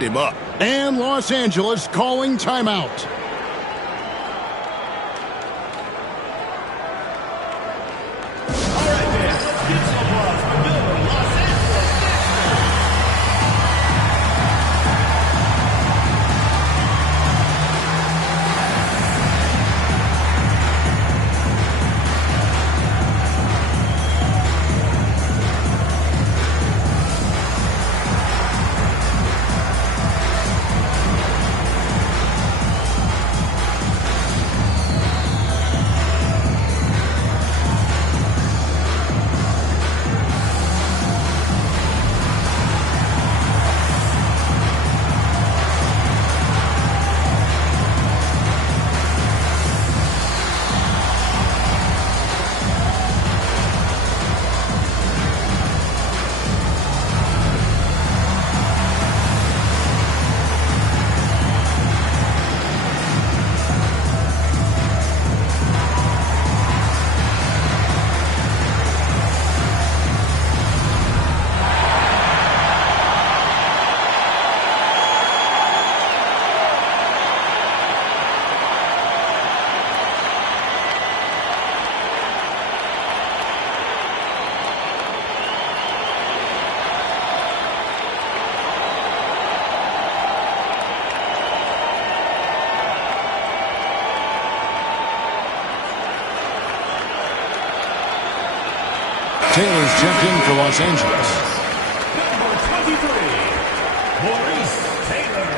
him up. And Los Angeles calling timeout. Taylor's checked in for Los Angeles. Number 23, Maurice Taylor.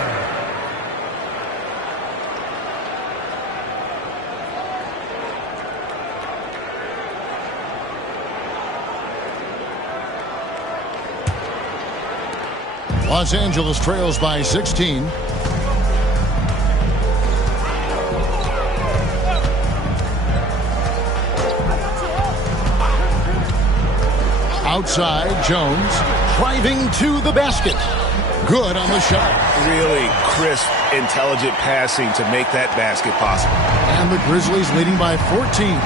Los Angeles trails by 16. Outside, Jones driving to the basket. Good on the shot. Really crisp, intelligent passing to make that basket possible. And the Grizzlies leading by 14.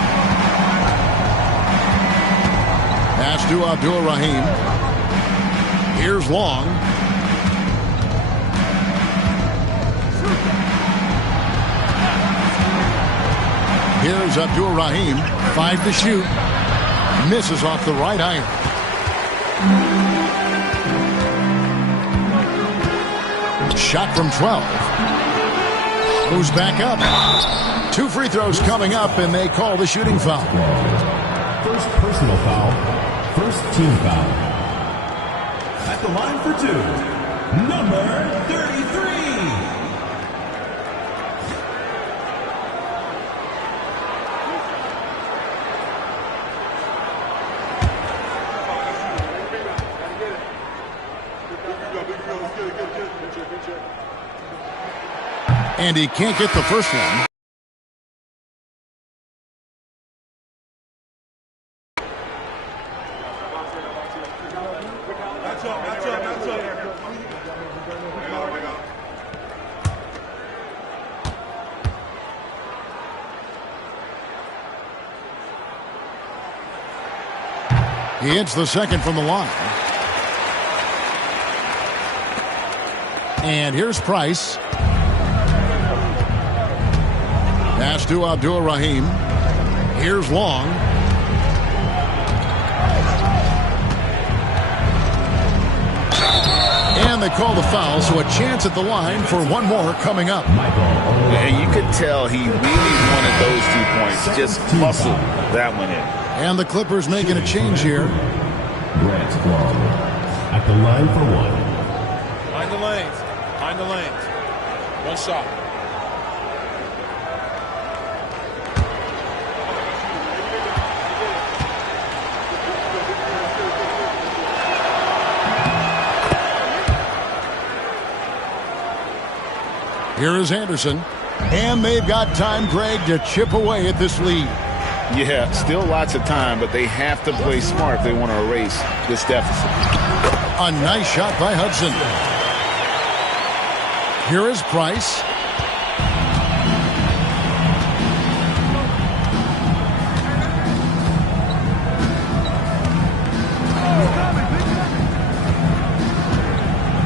Pass to Abdul-Rahim. Here's Long. Here's Abdul-Rahim. 5 to shoot. Misses off the right iron. Shot from 12. Goes back up. 2 free throws coming up, and they call the shooting foul. First personal foul. First team foul. At the line for 2, number 33. And he can't get the first one. He hits the second from the line. And here's Price. Pass to Abdul-Rahim. Here's Long. And they call the foul, so a chance at the line for one more coming up. And you could tell he really wanted those 2 points. Just muscled that one in. And the Clippers making a change here. Grant Long at the line for 1. Find the lanes. Find the lanes. One shot. Here is Anderson. And they've got time, Greg, to chip away at this lead. Yeah, still lots of time, but they have to play smart if they want to erase this deficit. A nice shot by Hudson. Here is Price.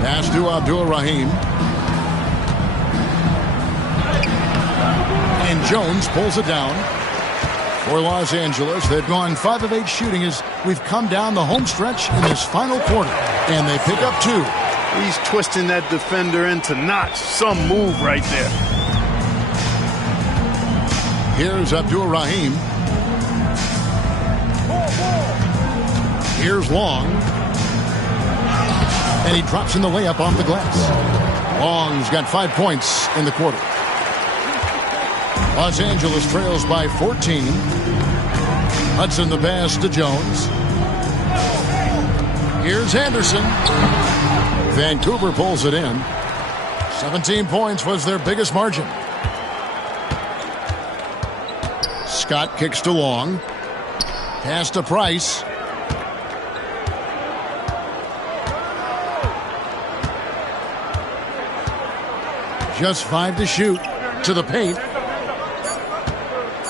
Pass to Abdul-Rahim. And Jones pulls it down. For Los Angeles, they've gone 5 of 8 shooting as we've come down the home stretch in this final quarter. And they pick up 2. He's twisting that defender into knots. Some move right there. Here's Abdul-Rahim. Here's Long. And he drops in the layup off the glass. Long's got 5 points in the quarter. Los Angeles trails by 14. Hudson the pass to Jones. Here's Anderson. Vancouver pulls it in. 17 points was their biggest margin. Scott kicks to Long. Pass to Price. Just 5 to shoot. To the paint.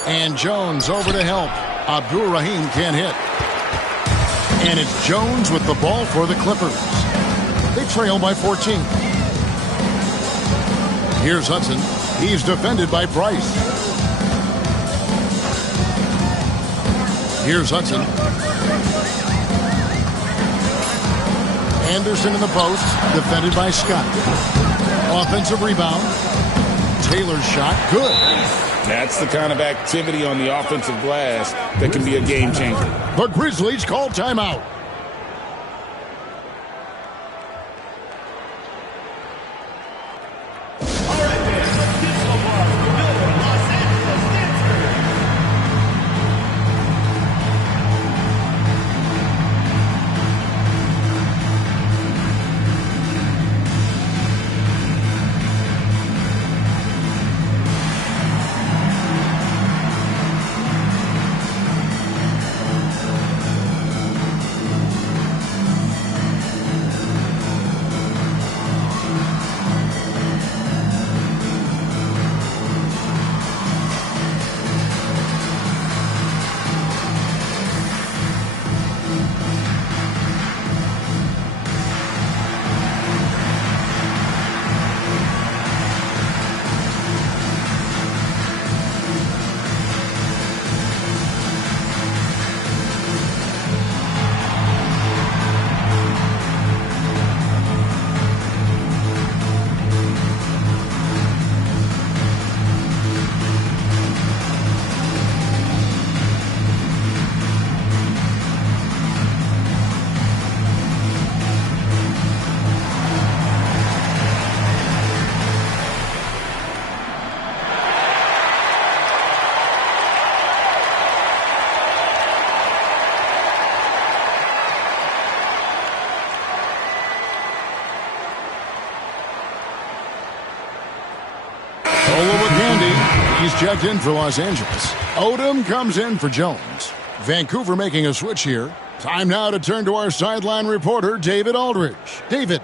And Jones over to help. Abdul-Rahim can't hit. And it's Jones with the ball for the Clippers. They trail by 14. Here's Hudson. He's defended by Price. Here's Hudson. Anderson in the post. Defended by Scott. Offensive rebound. Taylor's shot. Good. That's the kind of activity on the offensive glass that can be a game changer. The Grizzlies call timeout. He's checked in for Los Angeles. Odom comes in for Jones. Vancouver making a switch here. Time now to turn to our sideline reporter, David Aldridge. David.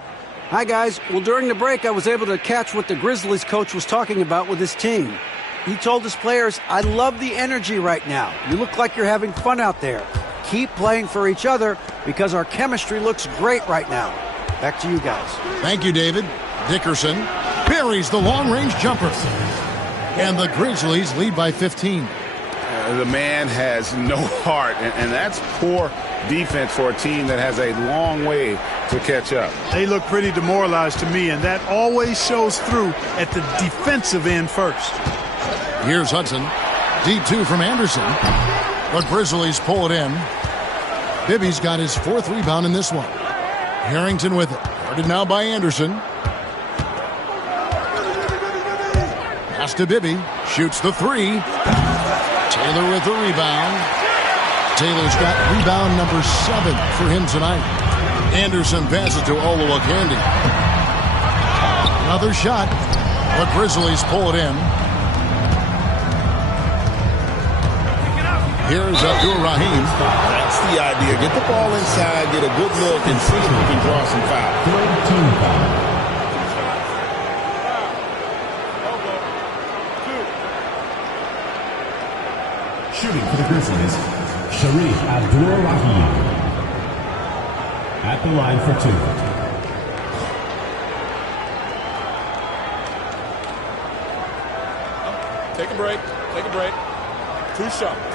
Hi, guys. Well, during the break, I was able to catch what the Grizzlies coach was talking about with his team. He told his players, I love the energy right now. You look like you're having fun out there. Keep playing for each other because our chemistry looks great right now. Back to you guys. Thank you, David. Dickerson buries the long-range jumper. And the Grizzlies lead by 15. The man has no heart, and that's poor defense for a team that has a long way to catch up. They look pretty demoralized to me, and that always shows through at the defensive end first. Here's Hudson. Deep 2 from Anderson. The Grizzlies pull it in. Bibby's got his 4th rebound in this one. Harrington with it. Guarded now by Anderson. Pass to Bibby. Shoots the 3. Taylor with the rebound. Taylor's got rebound number 7 for him tonight. Anderson passes to Olowokandi. Another shot. The Grizzlies pull it in. Here's Abdul-Rahim. That's the idea. Get the ball inside, get a good look, and see if you can draw some fouls. Shooting for the Grizzlies, Shareef Abdur-Rahim. At the line for 2. Take a break. Take a break. 2 shots.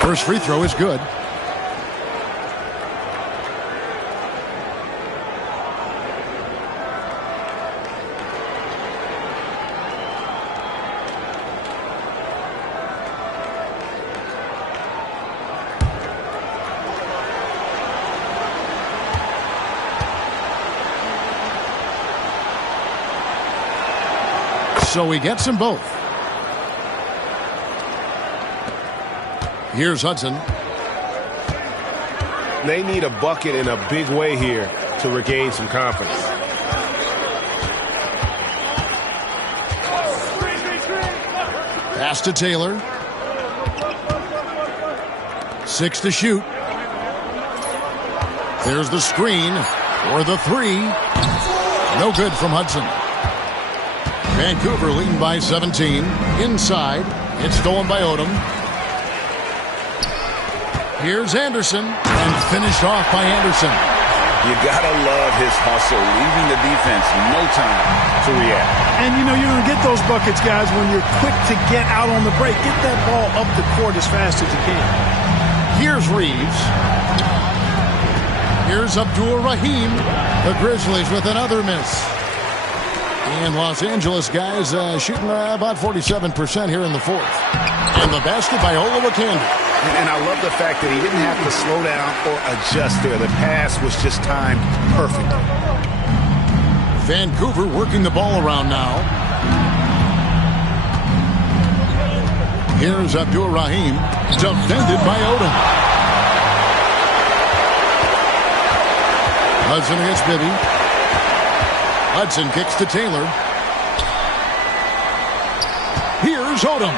First free throw is good. So he gets them both. Here's Hudson. They need a bucket in a big way here to regain some confidence. Pass to Taylor. 6 to shoot. There's the screen for the 3. No good from Hudson. Vancouver leading by 17. Inside. It's stolen by Odom. Here's Anderson, and finished off by Anderson. You gotta love his hustle, leaving the defense no time to react. And you know, you're going to get those buckets, guys, when you're quick to get out on the break. Get that ball up the court as fast as you can. Here's Reeves. Here's Abdul Rahim. The Grizzlies with another miss. And Los Angeles guys shooting about 47% here in the fourth. And the basket by Olowokandi. And I love the fact that he didn't have to slow down or adjust there. The pass was just timed perfect. Vancouver working the ball around now. Here's Abdul Rahim, defended by Odom. Hudson against Bibby. Hudson kicks to Taylor. Here's Odom.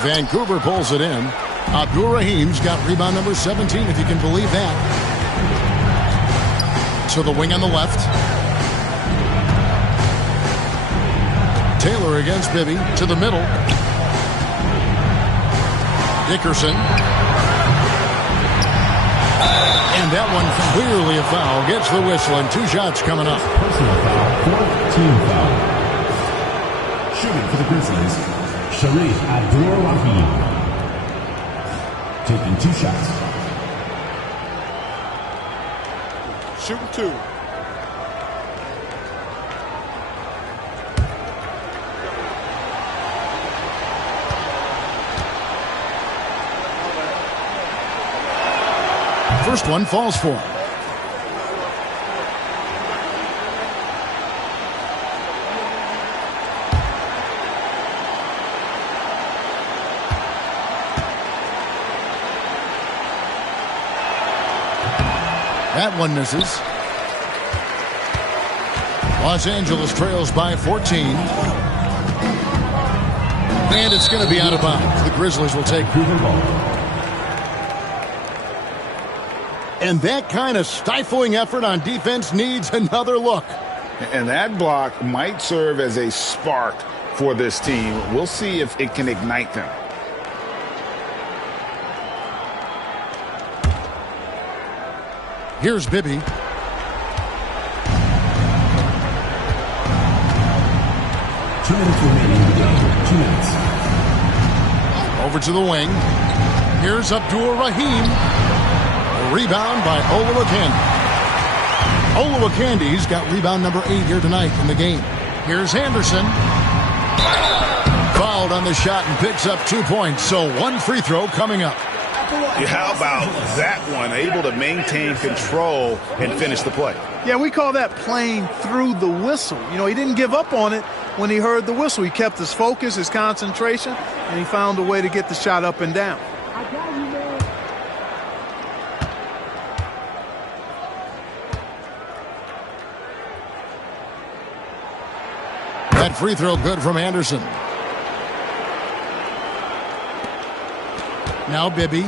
Vancouver pulls it in. Abdul Rahim's got rebound number 17, if you can believe that. To the wing on the left. Taylor against Bibby. To the middle. Dickerson. And that one clearly a foul. Gets the whistle, and 2 shots coming up. Personal foul, 4th team foul. Shooting for the Grizzlies, Shareef Abdur-Rahim. Taking 2 shots. Shooting 2. First one falls for him. That one misses. Los Angeles trails by 14. And it's going to be out of bounds. The Grizzlies will take the ball. And that kind of stifling effort on defense needs another look. And that block might serve as a spark for this team. We'll see if it can ignite them. Here's Bibby. 2 minutes remaining in the game. 2 minutes. Over to the wing. Here's Abdur-Rahim. A rebound by Olowokandi. Olowokandi's got rebound number 8 here tonight in the game. Here's Anderson. Fouled on the shot and picks up 2 points. So 1 free throw coming up. How about that one? Able to maintain control and finish the play. Yeah, we call that playing through the whistle. You know, he didn't give up on it when he heard the whistle. He kept his focus, his concentration, and he found a way to get the shot up and down. That free throw good from Anderson. Now Bibby.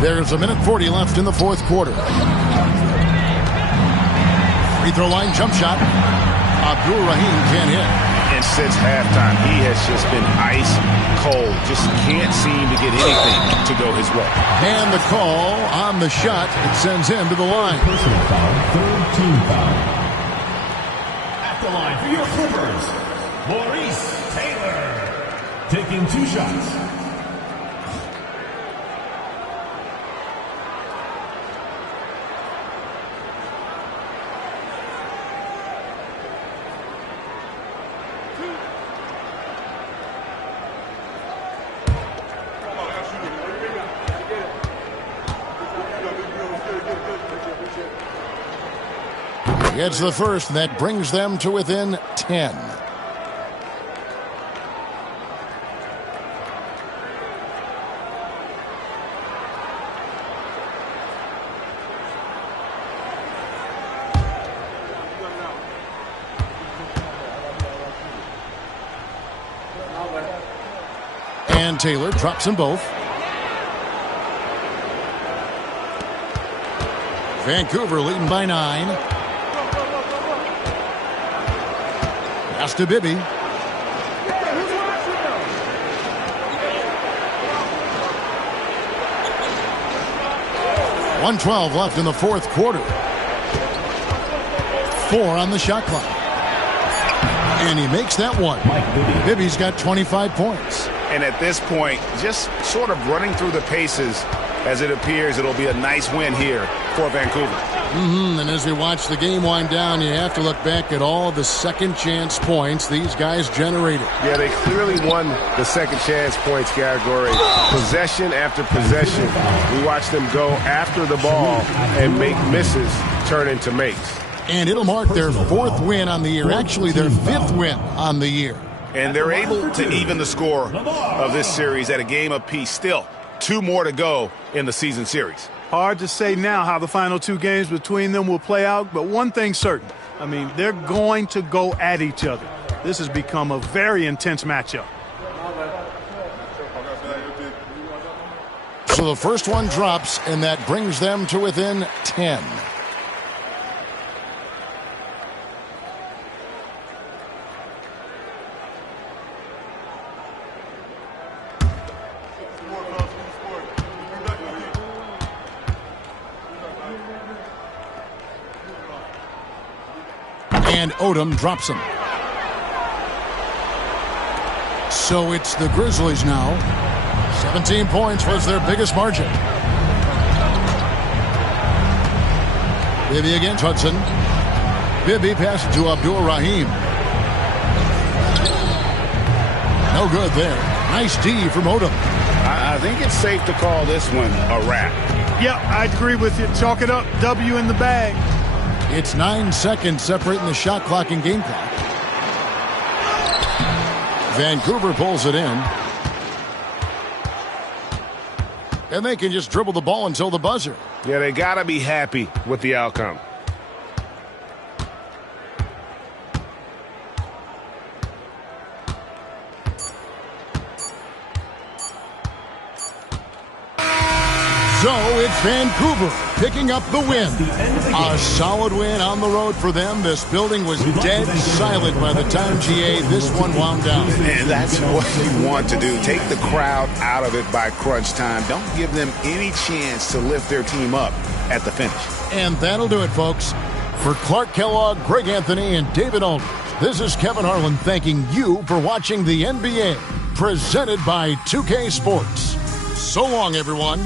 There's 1:40 left in the fourth quarter. Free throw line jump shot. Abdur-Rahim can't hit. And And since halftime, he has just been ice cold. Just can't seem to get anything to go his way. And the call on the shot, it sends him to the line. Personal foul, third team foul. At the line for your Clippers, Maurice Taylor. Taking 2 shots. Gets the first, and that brings them to within 10. And Taylor drops them both. Vancouver leading by 9. Pass to Bibby. 1:12 left in the fourth quarter. 4 on the shot clock. And he makes that one. Bibby's got 25 points. And at this point, just sort of running through the paces as it appears it'll be a nice win here for Vancouver. And as we watch the game wind down, you have to look back at all the second chance points these guys generated. Yeah, they clearly won the second chance points category. Possession after possession. We watch them go after the ball and make misses turn into makes. And it'll mark their 4th win on the year. Actually, their 5th win on the year. And they're able to even the score of this series at a game apiece. Still, 2 more to go in the season series. Hard to say now how the final 2 games between them will play out, but one thing's certain. I mean, they're going to go at each other. This has become a very intense matchup. So the first one drops, and that brings them to within 10. And Odom drops him. So it's the Grizzlies now. 17 points was their biggest margin. Bibby against Hudson. Bibby passes to Abdul Rahim. No good there. Nice D from Odom. I think it's safe to call this one a wrap. Yeah, I agree with you. Chalk it up. W in the bag. It's 9 seconds separating the shot clock and game clock. Vancouver pulls it in. And they can just dribble the ball until the buzzer. Yeah, they got to be happy with the outcome. So it's Vancouver picking up the win. A solid win on the road for them. This building was dead silent by the time, GA, this one wound down. And that's what you want to do. Take the crowd out of it by crunch time. Don't give them any chance to lift their team up at the finish. And that'll do it, folks. For Clark Kellogg, Greg Anthony, and David Aldridge, this is Kevin Harlan thanking you for watching the NBA, presented by 2K Sports. So long, everyone.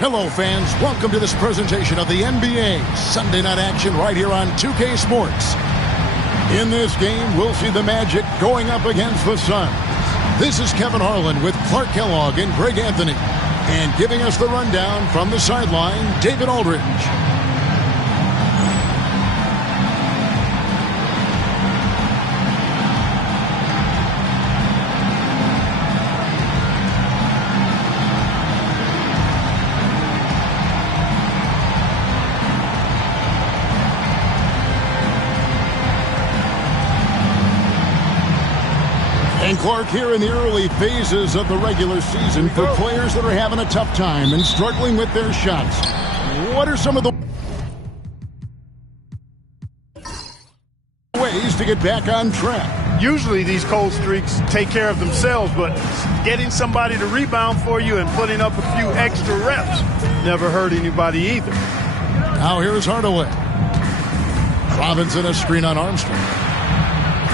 Hello, fans. Welcome to this presentation of the NBA Sunday Night Action right here on 2K Sports. In this game, we'll see the Magic going up against the Suns. This is Kevin Harlan with Clark Kellogg and Greg Anthony. And giving us the rundown from the sideline, David Aldridge. And Clark, here in the early phases of the regular season, for players that are having a tough time and struggling with their shots, what are some of the ways to get back on track? Usually these cold streaks take care of themselves, but getting somebody to rebound for you and putting up a few extra reps never hurt anybody either. Now here's Hardaway. Robinson a screen on Armstrong.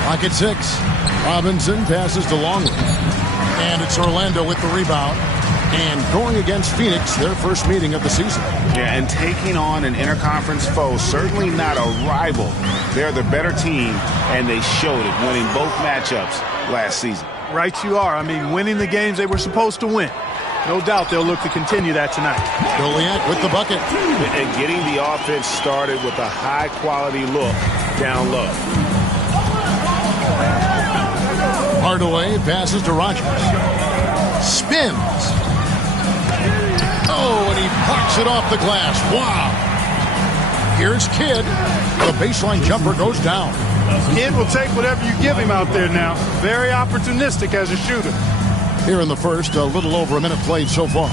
Clock at 6. Robinson passes to Longley. And it's Orlando with the rebound. And going against Phoenix, their first meeting of the season. Yeah, and taking on an interconference foe, certainly not a rival. They're the better team, and they showed it, winning both matchups last season. Right you are. I mean, winning the games they were supposed to win. No doubt they'll look to continue that tonight. Goliak with the bucket. And getting the offense started with a high-quality look down low. Hardaway passes to Rogers. Spins. Oh, and he knocks it off the glass. Wow. Here's Kidd. The baseline jumper goes down. Kidd will take whatever you give him out there now. Very opportunistic as a shooter. Here in the first, a little over a minute played so far.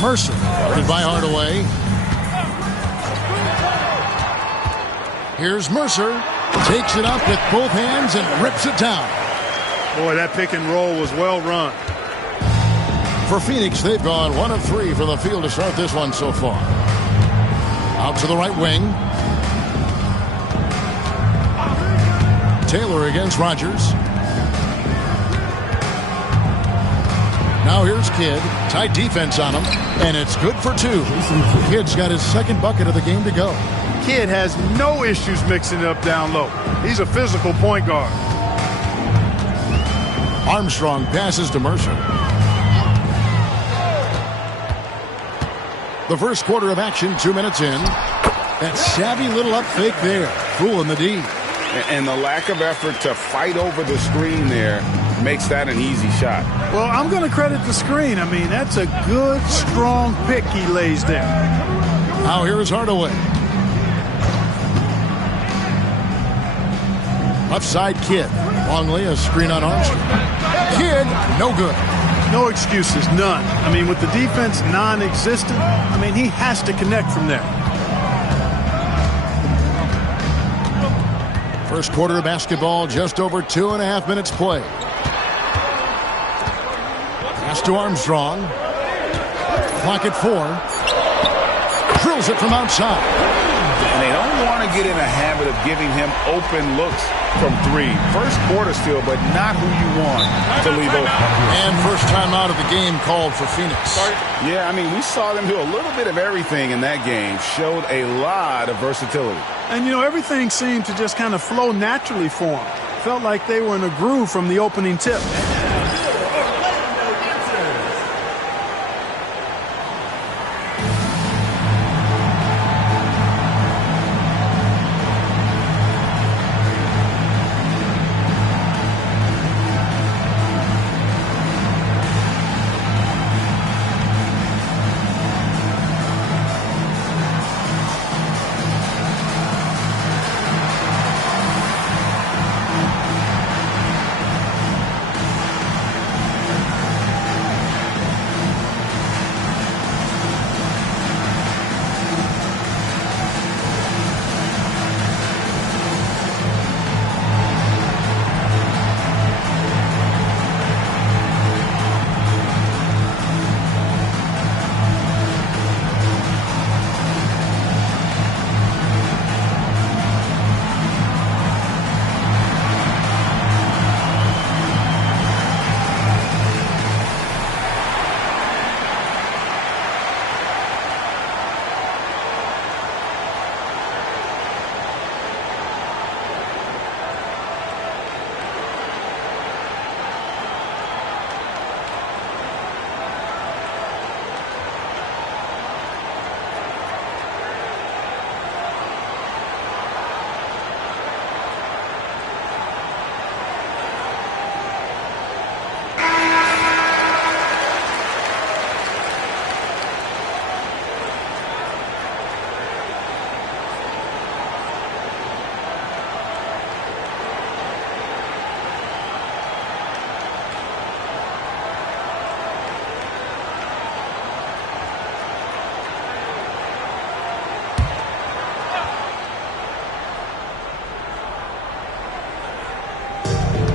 Mercer, guarded by Hardaway. Here's Mercer. Takes it up with both hands and rips it down. Boy, that pick and roll was well run. For Phoenix, they've gone 1 of 3 from the field to start this one so far. Out to the right wing. Taylor against Rogers. Now here's Kidd. Tight defense on him, and it's good for 2. Kidd's got his second bucket of the game to go. Kidd has no issues mixing it up down low. He's a physical point guard. Armstrong passes to Mercer. The first quarter of action, 2 minutes in. That savvy little up fake there, fooling the D. And the lack of effort to fight over the screen there makes that an easy shot. Well, I'm going to credit the screen. I mean, that's a good, strong pick he lays there. Now here's Hardaway. Left side, Kidd. Longley, a screen on Armstrong. Kidd, no good. No excuses, none. I mean, with the defense non-existent, I mean, he has to connect from there. First quarter of basketball, just over 2.5 minutes played. Pass to Armstrong. Clock at 4. Drills it from outside. And they don't want to get in a habit of giving him open looks from 3. First quarter still, but not who you want to leave open. And first time out of the game called for Phoenix. Yeah, I mean, we saw them do a little bit of everything in that game. Showed a lot of versatility. And, you know, everything seemed to just kind of flow naturally for them. Felt like they were in a groove from the opening tip.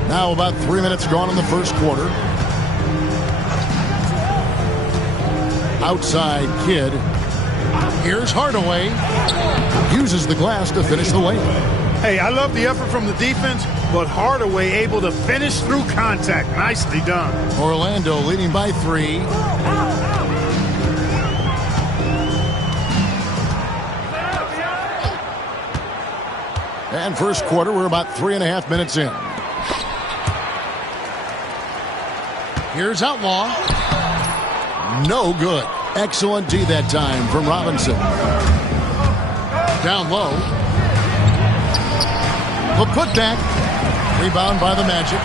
Now about 3 minutes gone in the first quarter. Outside Kidd. Here's Hardaway. Uses the glass to finish the lane. Hey, I love the effort from the defense, but Hardaway able to finish through contact. Nicely done. Orlando leading by 3. And first quarter, we're about 3.5 minutes in. Here's Outlaw. No good. Excellent D that time from Robinson. Down low. The putback. Rebound by the Magic.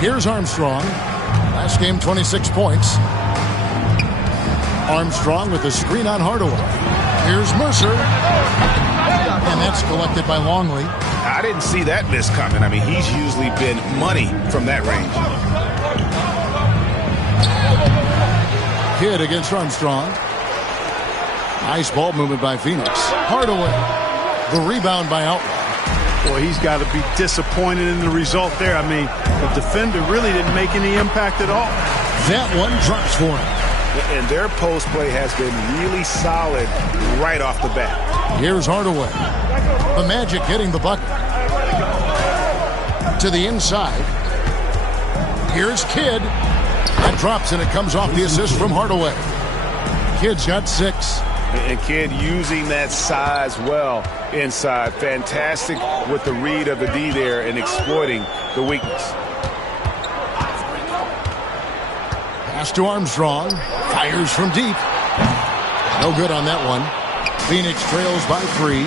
Here's Armstrong. Last game, 26 points. Armstrong with a screen on Hardaway. Here's Mercer. And that's collected by Longley. I didn't see that miss coming. I mean, he's usually been money from that range. Kidd against Armstrong. Nice ball movement by Phoenix. Hardaway. The rebound by Outlaw. Boy, he's got to be disappointed in the result there. I mean, the defender really didn't make any impact at all. That one drops for him. And their post play has been really solid right off the bat. Here's Hardaway. The Magic getting the bucket. To the inside. Here's Kidd. That drops and it comes off the assist from Hardaway. Kidd's got 6. And Kidd using that size well inside. Fantastic with the read of the D there and exploiting the weakness. Pass to Armstrong. Fires from deep. No good on that one. Phoenix trails by 3.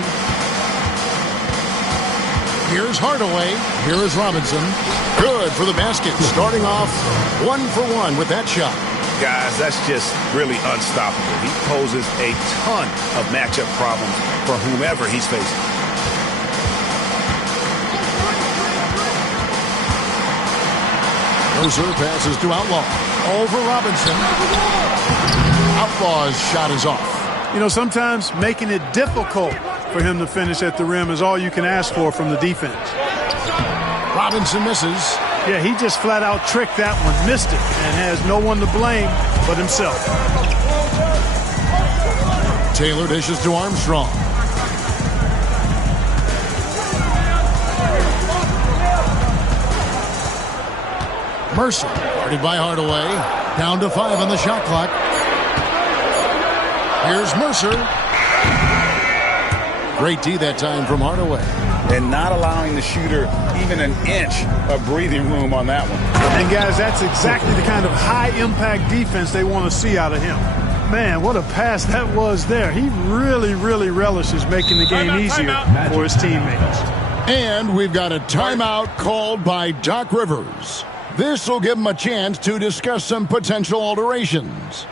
Here's Hardaway. Here is Robinson. Good for the basket. Starting off 1 for 1 with that shot. Guys, that's just really unstoppable. He poses a ton of matchup problems for whomever he's facing. Mercer passes to Outlaw. Over Robinson. Outlaw's shot is off. You know, sometimes making it difficult for him to finish at the rim is all you can ask for from the defense. Robinson misses. Yeah, he just flat out tricked that one, missed it, and has no one to blame but himself. Taylor dishes to Armstrong. Mercer, guarded by Hardaway. Down to 5 on the shot clock. Here's Mercer. Great D that time from Hardaway. And not allowing the shooter even an inch of breathing room on that one. And guys, that's exactly the kind of high-impact defense they want to see out of him. Man, what a pass that was there. He really, really relishes making the game easier for his teammates. And we've got a timeout called by Doc Rivers. This will give him a chance to discuss some potential alterations.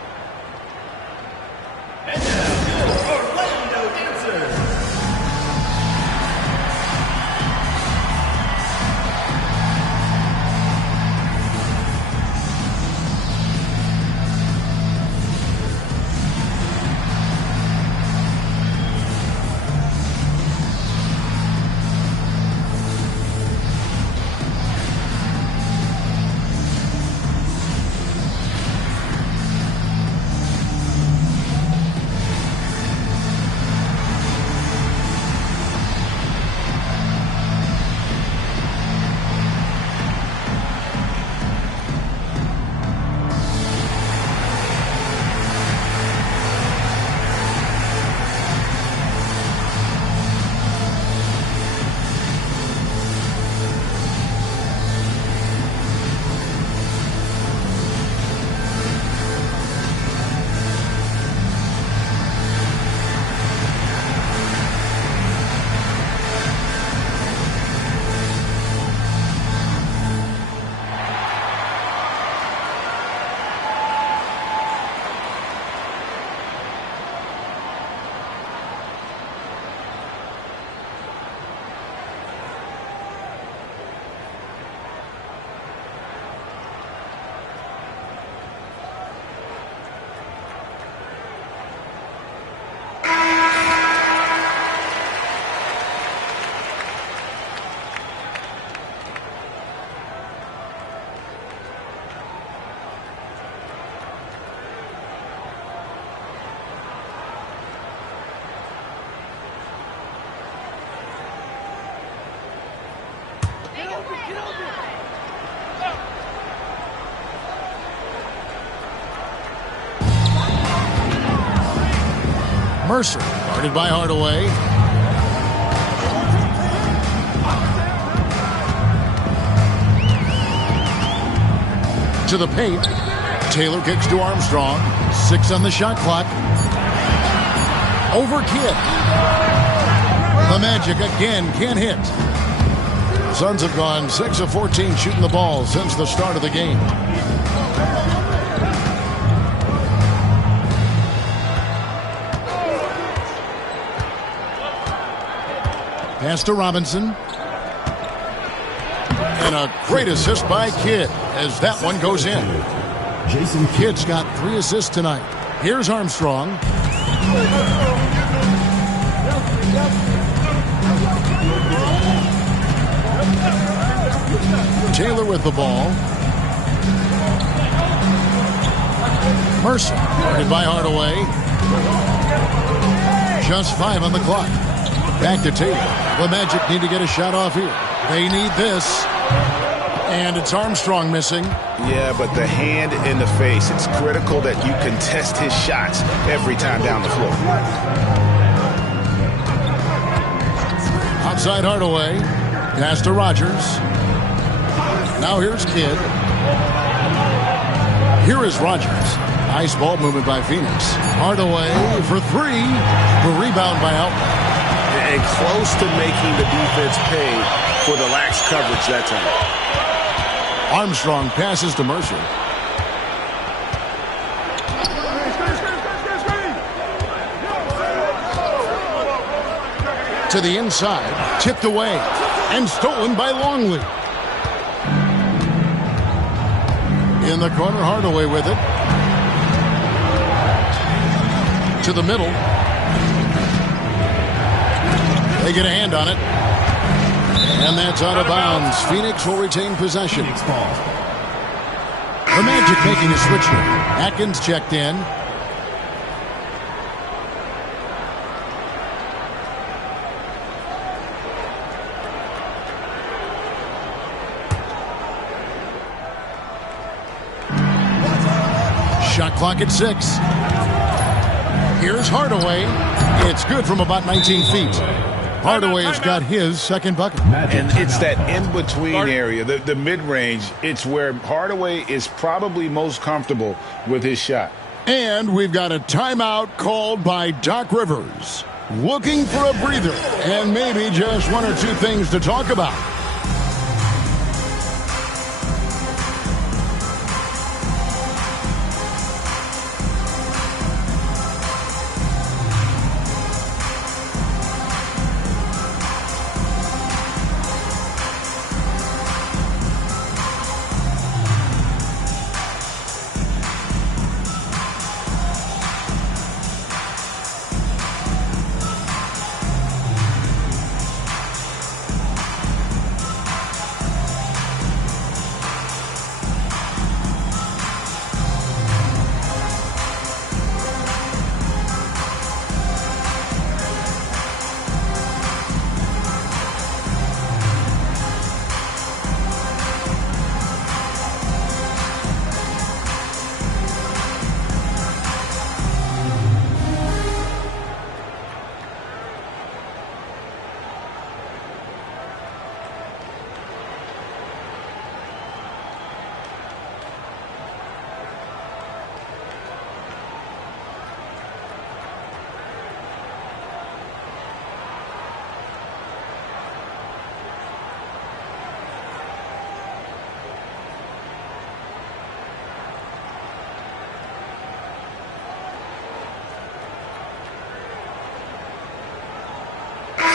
Mercer, guarded by Hardaway. To the paint. Taylor kicks to Armstrong. 6 on the shot clock. Over Kidd. The Magic again can't hit. Suns have gone 6 of 14 shooting the ball since the start of the game. Pass to Robinson. And a great assist by Kidd as that one goes in. Jason Kidd's got 3 assists tonight. Here's Armstrong. Taylor with the ball. Mercer, guarded by Hardaway. Just 5 on the clock. Back to Taylor. The Magic need to get a shot off here. They need this. And it's Armstrong missing. Yeah, but the hand in the face, it's critical that you contest his shots every time down the floor. Outside Hardaway. Pass to Rogers. Now here's Kidd. Here is Rogers. Nice ball movement by Phoenix. Hardaway for 3. The rebound by Outlet. And close to making the defense pay for the lax coverage that time. Armstrong passes to Mercer. To the inside, tipped away, and stolen by Longley. In the corner, Hardaway with it. To the middle. They get a hand on it. And that's out of bounds. Phoenix will retain possession. The Magic making a switch here. Atkins checked in. Shot clock at 6. Here's Hardaway. It's good from about 19 feet. Hardaway's got his second bucket. And it's that in-between area, the mid-range. It's where Hardaway is probably most comfortable with his shot. And we've got a timeout called by Doc Rivers. Looking for a breather and maybe just 1 or 2 things to talk about.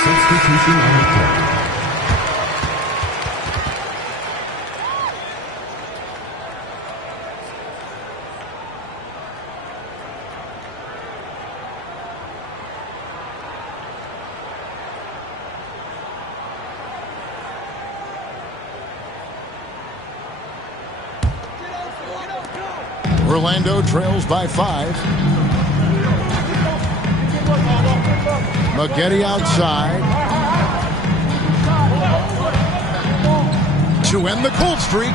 Substitution on the court. Orlando trails by 5. Maggette outside. to end the cold streak.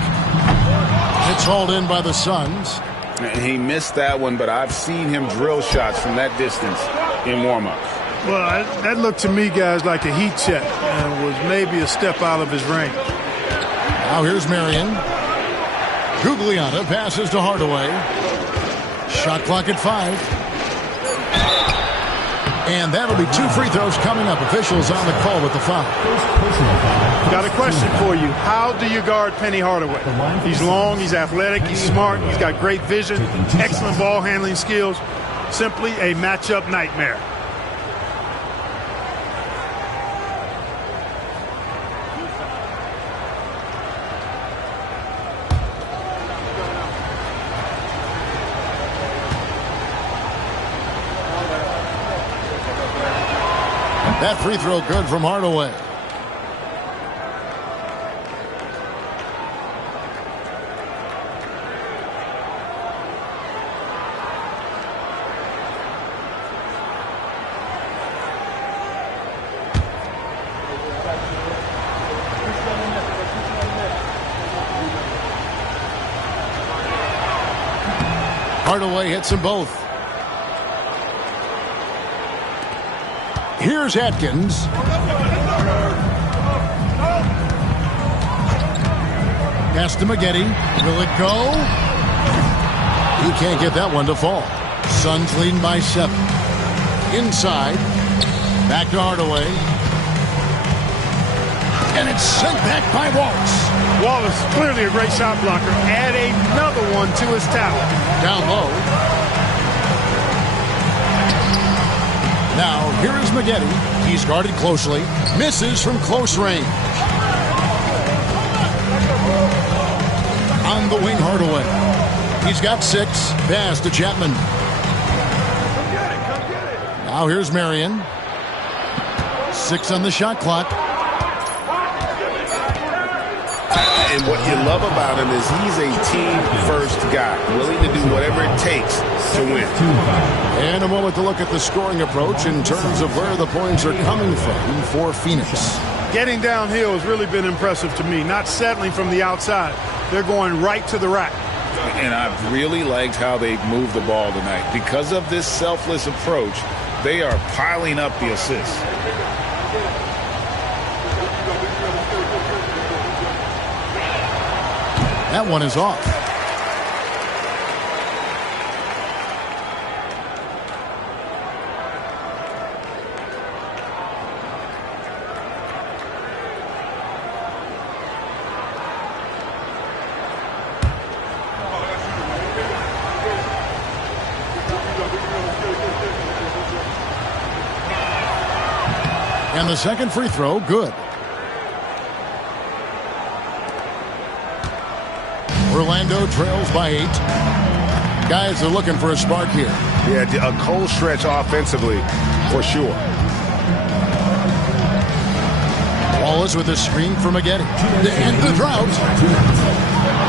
It's hauled in by the Suns. He missed that one, but I've seen him drill shots from that distance in warm-up. Well, that looked to me, guys, like a heat check and was maybe a step out of his range. Now here's Marion. Gugliotta passes to Hardaway. Shot clock at 5. And that'll be 2 free throws coming up. Officials on the call with the foul. Got a question for you. How do you guard Penny Hardaway? He's long, he's athletic, he's smart, he's got great vision, excellent ball handling skills. Simply a matchup nightmare. That free throw good from Hardaway. Hardaway hits them both. Here's Atkins. Pass to Maggette. Will it go? He can't get that one to fall. Suns leading by 7. Inside. Back to Hardaway. And it's sent back by Wallace. Wallace, clearly a great shot blocker. Add another one to his talent. Down low. Now, here is Maggette. He's guarded closely. Misses from close range. On the wing, Hardaway. He's got 6. Pass to Chapman. Now here's Marion. 6 on the shot clock. And what you love about him is he's a team-first guy, willing to do whatever it takes to win. And a moment to look at the scoring approach in terms of where the points are coming from for Phoenix. Getting downhill has really been impressive to me, not settling from the outside. They're going right to the rack. And I've really liked how they've moved the ball tonight. Because of this selfless approach, they are piling up the assists. That one is off. And the second free throw, good. Orlando trails by 8. Guys are looking for a spark here. Yeah, a cold stretch offensively, for sure. Wallace with a screen for Maggette. To end the drought.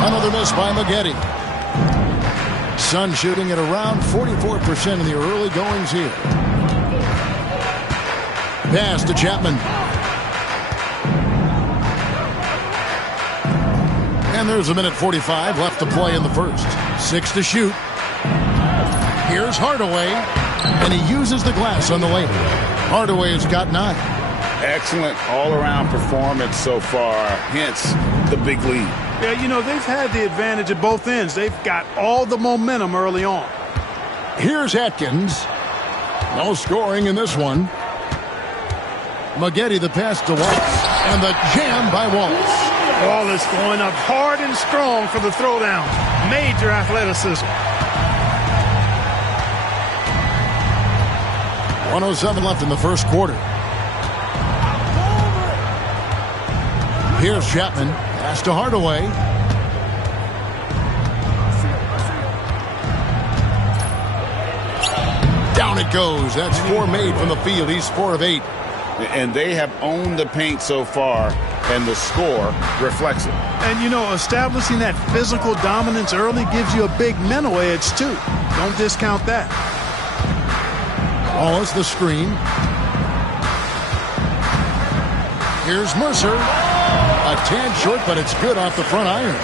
Another miss by Maggette. Sun shooting at around 44% in the early goings here. Pass to Chapman. And there's a minute 45 left to play in the first. 6 to shoot. Here's Hardaway. And he uses the glass on the lane. Hardaway's got 9. Excellent all-around performance so far, hence the big lead. Yeah, you know, they've had the advantage at both ends. They've got all the momentum early on. Here's Atkins. No scoring in this one. Maggette the pass to Wallace. And the jam by Wallace. Wallace going up hard and strong for the throwdown. Major athleticism. 1:07 left in the first quarter. Here's Chapman. Pass to Hardaway. Down it goes. That's 4 made from the field. He's 4 of 8. And they have owned the paint so far, and the score reflects it. And, you know, establishing that physical dominance early gives you a big mental edge, too. Don't discount that. Wallace the screen. Here's Mercer. A tad short, but it's good off the front iron.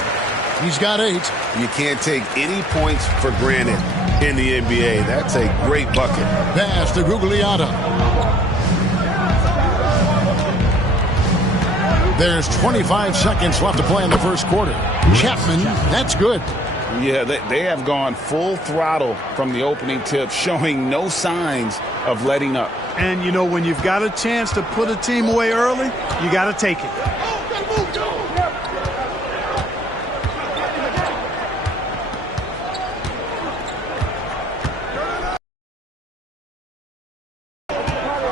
He's got 8. You can't take any points for granted in the NBA. That's a great bucket. Pass to Gugliotta. There's 25 seconds left to play in the first quarter. Chapman, that's good. Yeah, they have gone full throttle from the opening tip, showing no signs of letting up. And, you know, when you've got a chance to put a team away early, you got to take it.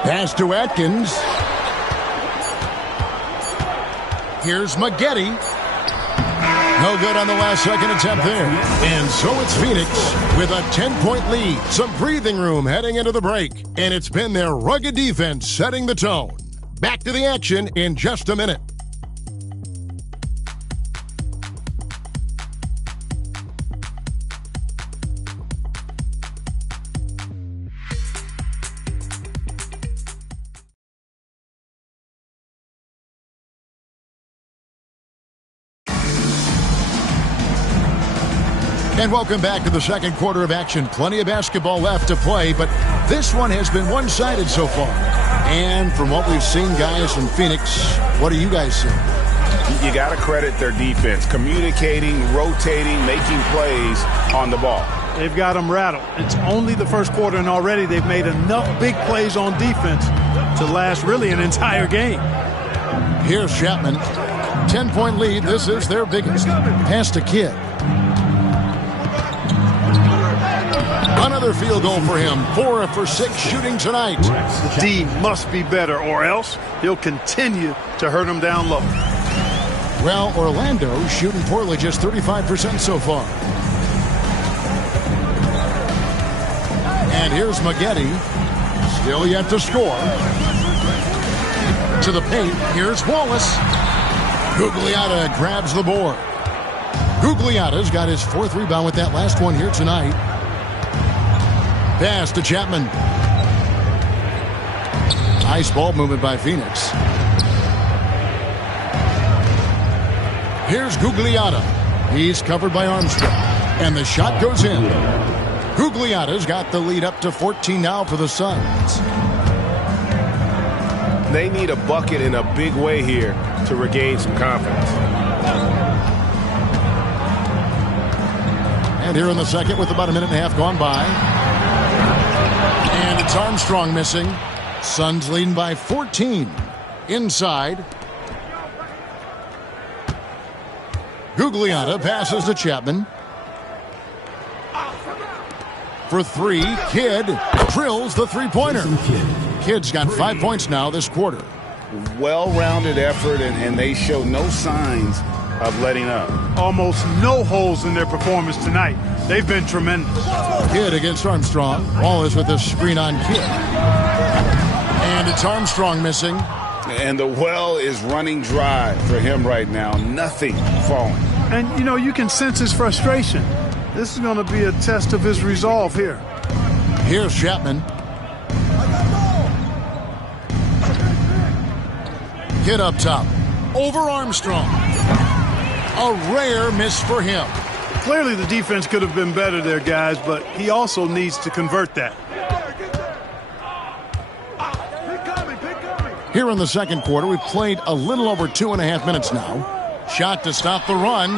Pass to Atkins. Here's Maggette. No good on the last second attempt there. And so it's Phoenix with a 10-point lead. Some breathing room heading into the break. And it's been their rugged defense setting the tone. Back to the action in just a minute. And welcome back to the second quarter of action. Plenty of basketball left to play, but this one has been one-sided so far. And from what we've seen, guys, in Phoenix, what do you guys see? You got to credit their defense, communicating, rotating, making plays on the ball. They've got them rattled. It's only the first quarter, and already they've made enough big plays on defense to last really an entire game. Here's Chapman. 10-point lead. This is their biggest. Pass to Kidd. Another field goal for him. 4 for 6 shooting tonight. D must be better, or else he'll continue to hurt him down low. Well, Orlando shooting poorly, just 35% so far. And here's Maggette. Still yet to score. To the paint. Here's Wallace. Gugliotta grabs the board. Gugliotta's got his 4th rebound with that last one here tonight. Pass to Chapman. Nice ball movement by Phoenix. Here's Gugliotta. He's covered by Armstrong. And the shot goes in. Gugliotta's got the lead up to 14 now for the Suns. They need a bucket in a big way here to regain some confidence. And here in the second with about a minute and a half gone by. And it's Armstrong missing. Suns leading by 14. Inside. Gugliotta passes to Chapman. For 3, Kidd drills the three-pointer. Kidd's got 5 points now this quarter. Well-rounded effort, and they show no signs of letting up. Almost no holes in their performance tonight. They've been tremendous. Kidd against Armstrong. Wallace with a screen on Kidd. And it's Armstrong missing. And the well is running dry for him right now. Nothing falling. And, you know, you can sense his frustration. This is going to be a test of his resolve here. Here's Chapman. Kidd up top. Over Armstrong. A rare miss for him. Clearly the defense could have been better there, guys, but he also needs to convert that. Here in the second quarter, we've played a little over 2.5 minutes now. Shot to stop the run.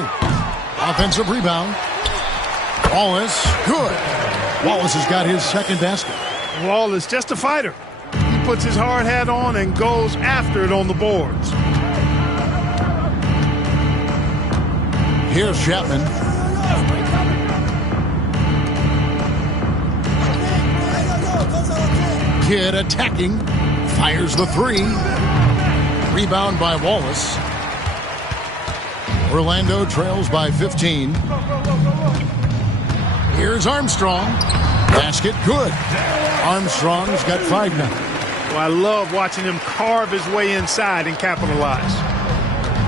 Offensive rebound. Wallace, good. Wallace has got his second basket. Wallace, just a fighter. He puts his hard hat on and goes after it on the boards. Here's Chapman. Kidd attacking. Fires the 3. Rebound by Wallace. Orlando trails by 15. Here's Armstrong. Basket good. Armstrong's got 5 now. Well, I love watching him carve his way inside and capitalize.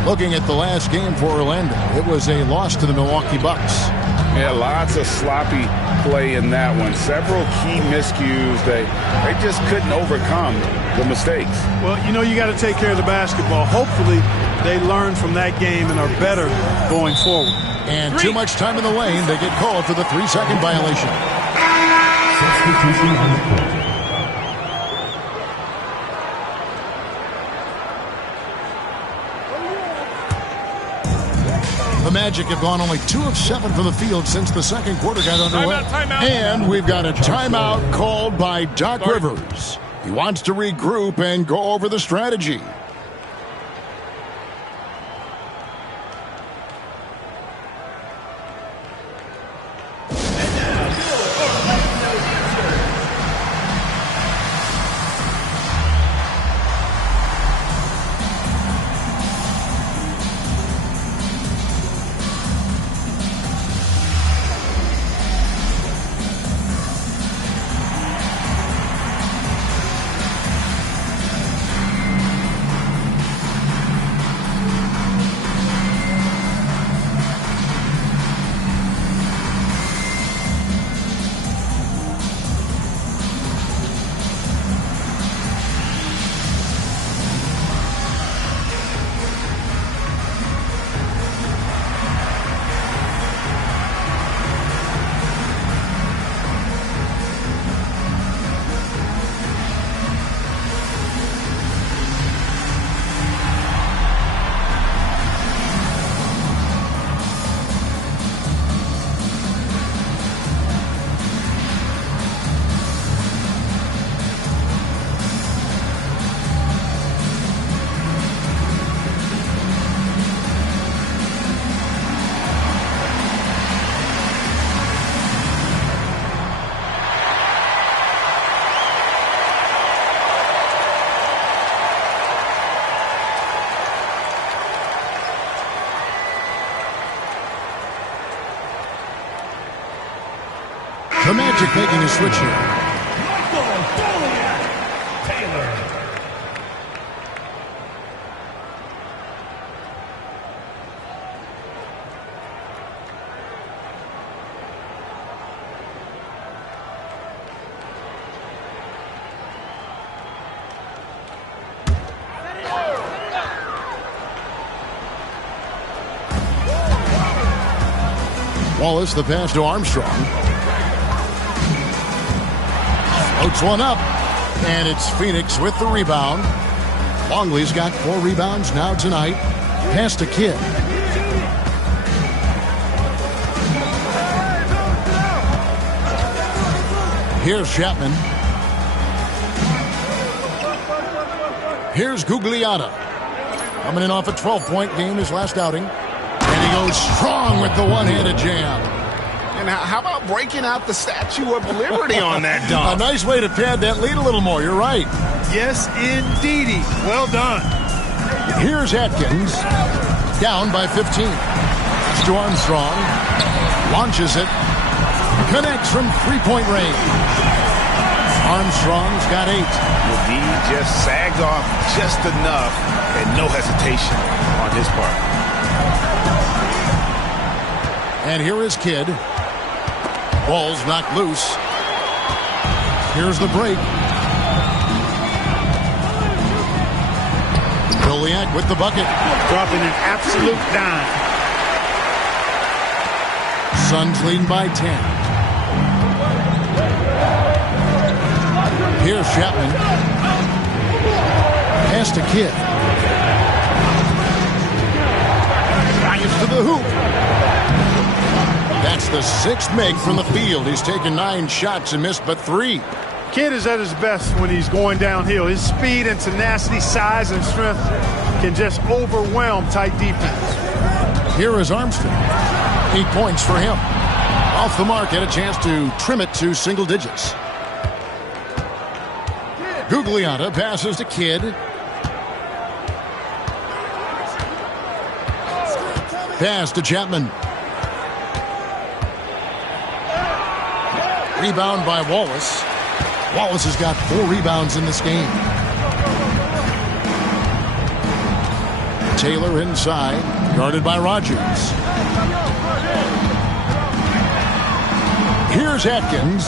Looking at the last game for Orlando, it was a loss to the Milwaukee Bucks. Yeah, lots of sloppy play in that one. Several key miscues. They just couldn't overcome the mistakes. Well, you got to take care of the basketball. Hopefully, they learn from that game and are better going forward. And too much time in the lane. They get called for the 3-second violation. Substitution on the court. The Magic have gone only 2 of 7 from the field since the second quarter got underway. Timeout. And we've got a timeout called by Doc Rivers. He wants to regroup and go over the strategy. The Magic making a switch here. Taylor. Wallace, the pass to Armstrong. Floats one up, and it's Phoenix with the rebound. Longley's got 4 rebounds now tonight. Pass to Kidd. Here's Chapman. Here's Gugliotta. Coming in off a 12-point game his last outing. And he goes strong with the one-handed jam. And how about breaking out the Statue of Liberty on that A dunk? nice way to pad that lead a little more. You're right. Yes, indeedy. Well done. Here's Atkins. Down by 15. It's to Armstrong. Launches it. Connects from 3-point range. Armstrong's got 8. McGee just sagged off just enough and no hesitation on his part. And here is Kidd. Ball's knocked loose. Here's the break. Goliak with the bucket. Dropping an absolute dime. Suns leading by 10. Here's Chapman. Pass to Kidd. Drives to the hoop. That's the 6th make from the field. He's taken 9 shots and missed but 3. Kidd is at his best when he's going downhill. His speed and tenacity, size, and strength can just overwhelm tight defense. Here is Armstrong. 8 points for him. Off the mark, had a chance to trim it to single digits. Gugliotta passes to Kidd. Pass to Chapman. Rebound by Wallace. Wallace has got 4 rebounds in this game. Taylor inside, guarded by Rogers. Here's Atkins.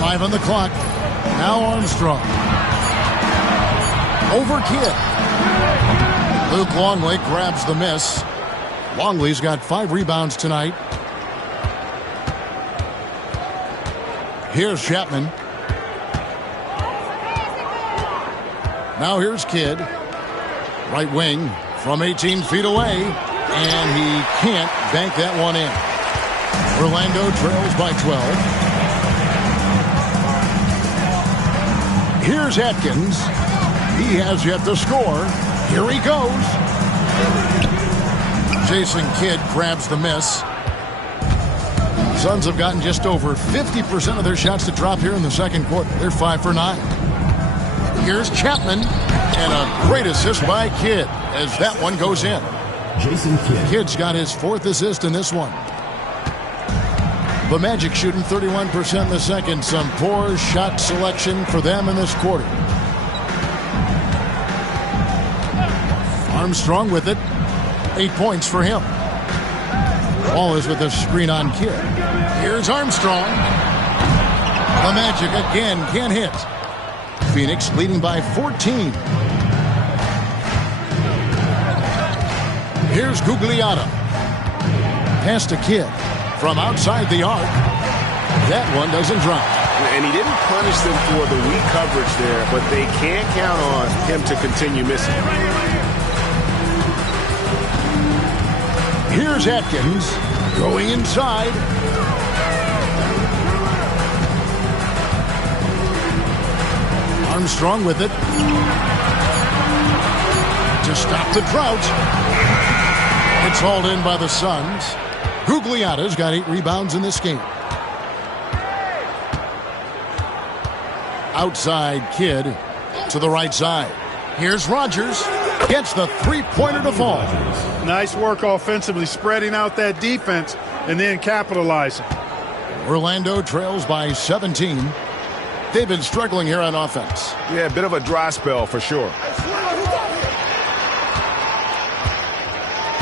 5 on the clock. Now Armstrong. Over Kidd. Luke Longley grabs the miss. Longley's got 5 rebounds tonight. Here's Chapman. Now here's Kidd. Right wing from 18 feet away. And he can't bank that one in. Orlando trails by 12. Here's Atkins. He has yet to score. Here he goes. Jason Kidd grabs the miss. Suns have gotten just over 50% of their shots to drop here in the second quarter. They're 5 for 9. Here's Chapman. And a great assist by Kidd as that one goes in. Jason Kidd. Kidd's got his 4th assist in this one. The Magic shooting 31% in the second. Some poor shot selection for them in this quarter. Armstrong with it. 8 points for him. Ball is with a screen on Kidd. Here's Armstrong. The Magic again can't hit. Phoenix leading by 14. Here's Gugliotta. Pass to Kidd from outside the arc. That one doesn't drop. And he didn't punish them for the weak coverage there, but they can't count on him to continue missing. Here's Atkins going inside. Armstrong with it. To stop the drought. It's hauled in by the Suns. Gugliotta's got 8 rebounds in this game. Outside Kidd to the right side. Here's Rogers. Gets the three-pointer to fall. Nice work offensively, spreading out that defense and then capitalizing. Orlando trails by 17. They've been struggling here on offense. Yeah, a bit of a dry spell for sure.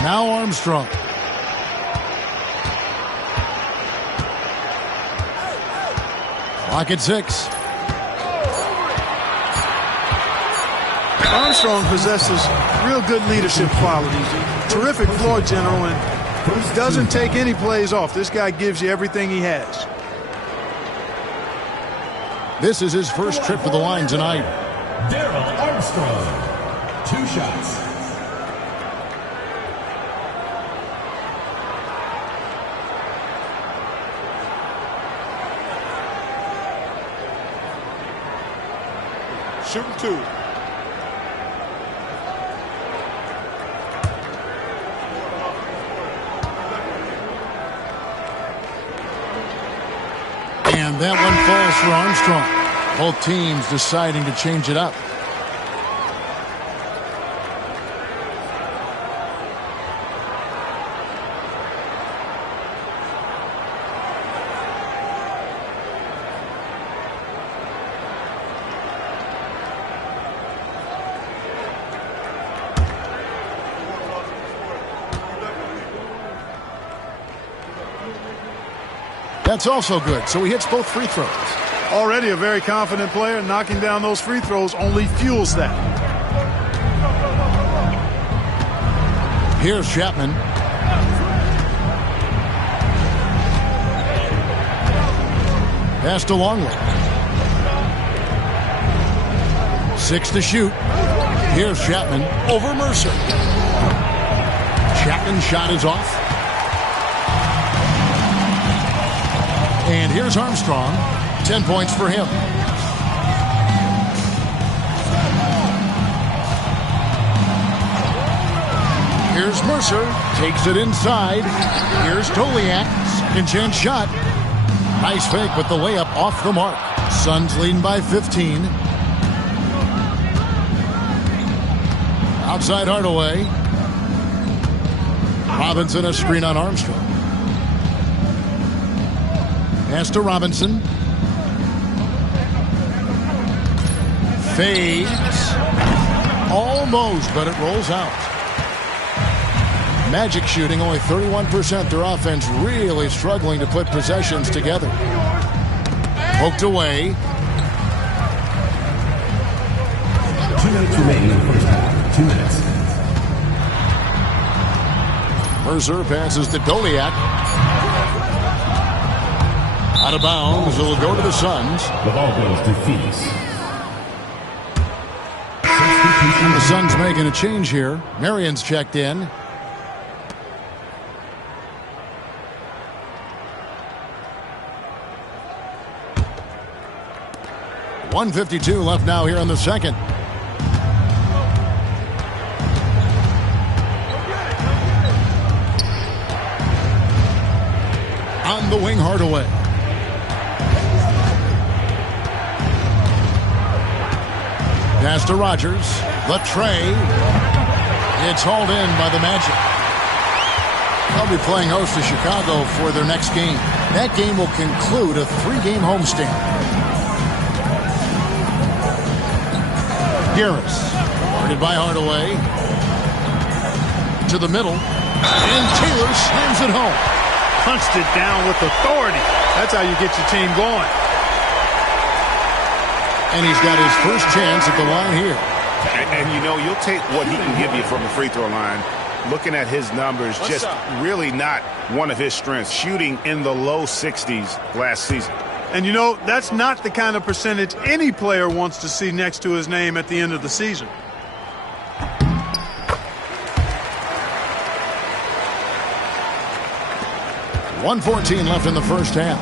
Now Armstrong. Clock at 6. Armstrong possesses real good leadership qualities. Terrific floor general and doesn't take any plays off. This guy gives you everything he has. This is his first trip to the line tonight. Darrell Armstrong. 2 shots. Shooting 2. And that one falls for Armstrong. Both teams deciding to change it up. That's also good. So he hits both free throws. Already a very confident player. Knocking down those free throws only fuels that. Here's Chapman. Pass to Longley. 6 to shoot. Here's Chapman over Mercer. Chapman's shot is off. And here's Armstrong. 10 points for him. Here's Mercer. Takes it inside. Here's Stoliak. Second chance shot. Nice fake, but the layup off the mark. Suns leading by 15. Outside Hardaway. Robinson a screen on Armstrong. Pass to Robinson. Fades. Almost, but it rolls out. Magic shooting only 31%. Their offense really struggling to put possessions together. Poked away. 2 minutes remaining in the first half. 2 minutes. Mercer passes to Doliak. Out of bounds. It'll go to the Suns. The ball goes to Phoenix. The Suns making a change here. Marion's checked in. .152 left now here in the second. On the wing, Hardaway. Pass to Rogers. The tray. It's hauled in by the Magic. They'll be playing host to Chicago for their next game. That game will conclude a 3-game homestand. Garris. Guarded by Hardaway. To the middle. And Taylor slams it home. Punched it down with authority. That's how you get your team going. And he's got his first chance at the line here. And you know, you'll take what he can give you from the free throw line. Looking at his numbers, just really not one of his strengths. Shooting in the low 60s last season. And you know, that's not the kind of percentage any player wants to see next to his name at the end of the season. .114 left in the first half.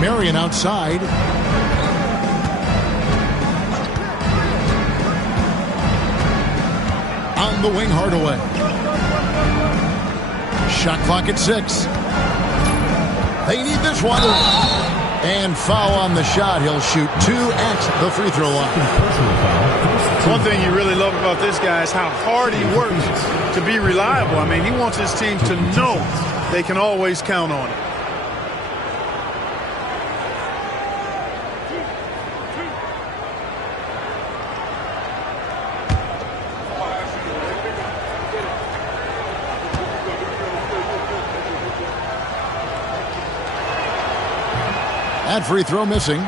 Marion outside. On the wing, Hardaway. Shot clock at 6. They need this one. And foul on the shot. He'll shoot 2 at the free throw line. One thing you really love about this guy is how hard he works to be reliable. I mean, he wants his team to know they can always count on it. That free throw missing.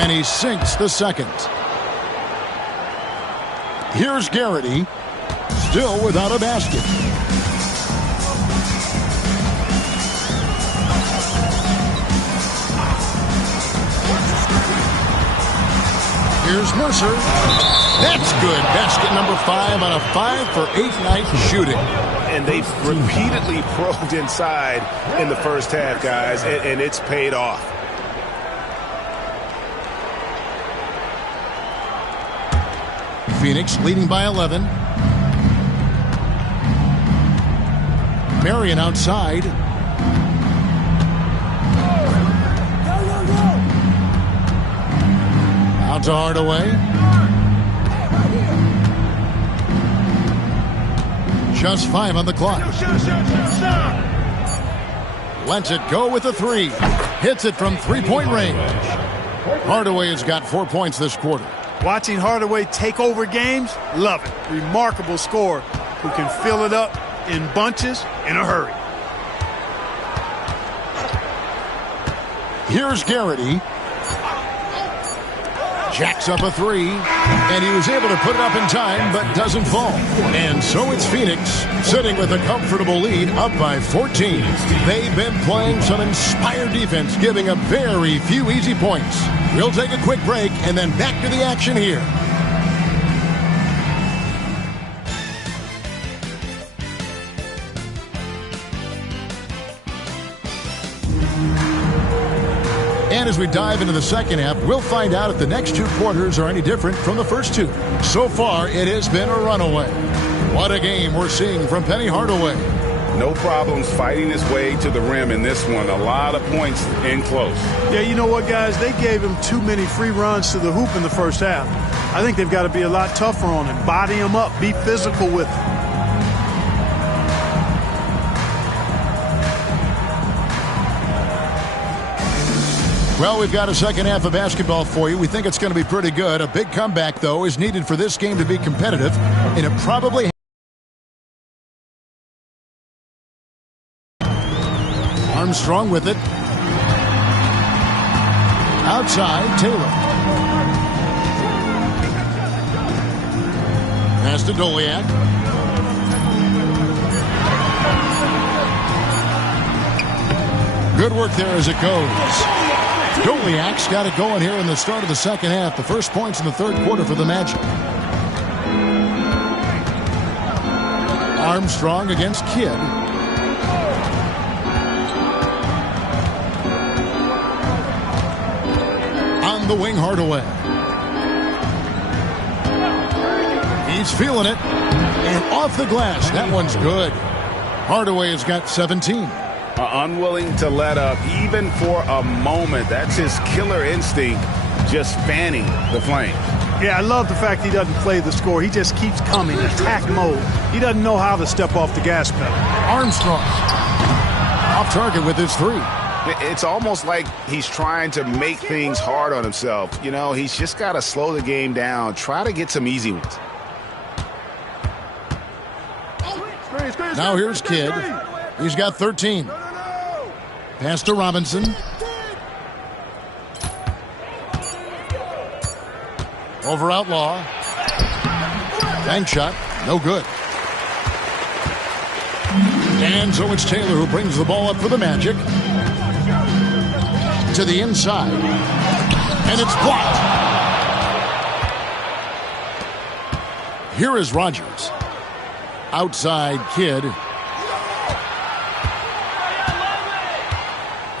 And he sinks the second. Here's Garrity, still without a basket. Here's Mercer. That's good. Basket number 5 on a 5-for-8 night shooting. And they've repeatedly probed inside in the first half, guys, and it's paid off. Phoenix leading by 11. Marion outside. Out to Hardaway. Just 5 on the clock. Lets it go with a 3. Hits it from 3-point range. Hardaway has got 4 points this quarter. Watching Hardaway take over games, love it. Remarkable scorer who can fill it up in bunches in a hurry. Here's Garrity. Jacks up a 3, and he was able to put it up in time, but doesn't fall. And so it's Phoenix, sitting with a comfortable lead, up by 14. They've been playing some inspired defense, giving up very few easy points. We'll take a quick break, and then back to the action here. And as we dive into the second half, we'll find out if the next 2 quarters are any different from the first 2. So far, it has been a runaway. What a game we're seeing from Penny Hardaway. No problems fighting his way to the rim in this one. A lot of points in close. Yeah, you know what, guys? They gave him too many free runs to the hoop in the first half. I think they've got to be a lot tougher on him. Body him up. Be physical with him. Well, we've got a second half of basketball for you. We think it's going to be pretty good. A big comeback, though, is needed for this game to be competitive, and it probably... Armstrong with it. Outside, Taylor. Pass to Doliak. Good work there as it goes. Doliak's got it going here in the start of the second half. The first points in the third quarter for the Magic. Armstrong against Kidd. On the wing, Hardaway. He's feeling it. And off the glass. That one's good. Hardaway has got 17. Unwilling to let up even for a moment. That's his killer instinct, just fanning the flames. Yeah, I love the fact he doesn't play the score. He just keeps coming, attack mode. He doesn't know how to step off the gas pedal. Armstrong off target with his three. It's almost like he's trying to make things hard on himself. You know, he's just got to slow the game down, try to get some easy ones. Now here's Kidd. He's got 13. Pass to Robinson. Over Outlaw. Bank shot. No good. And so it's Taylor who brings the ball up for the Magic. To the inside. And it's blocked. Here is Rogers. Outside Kidd.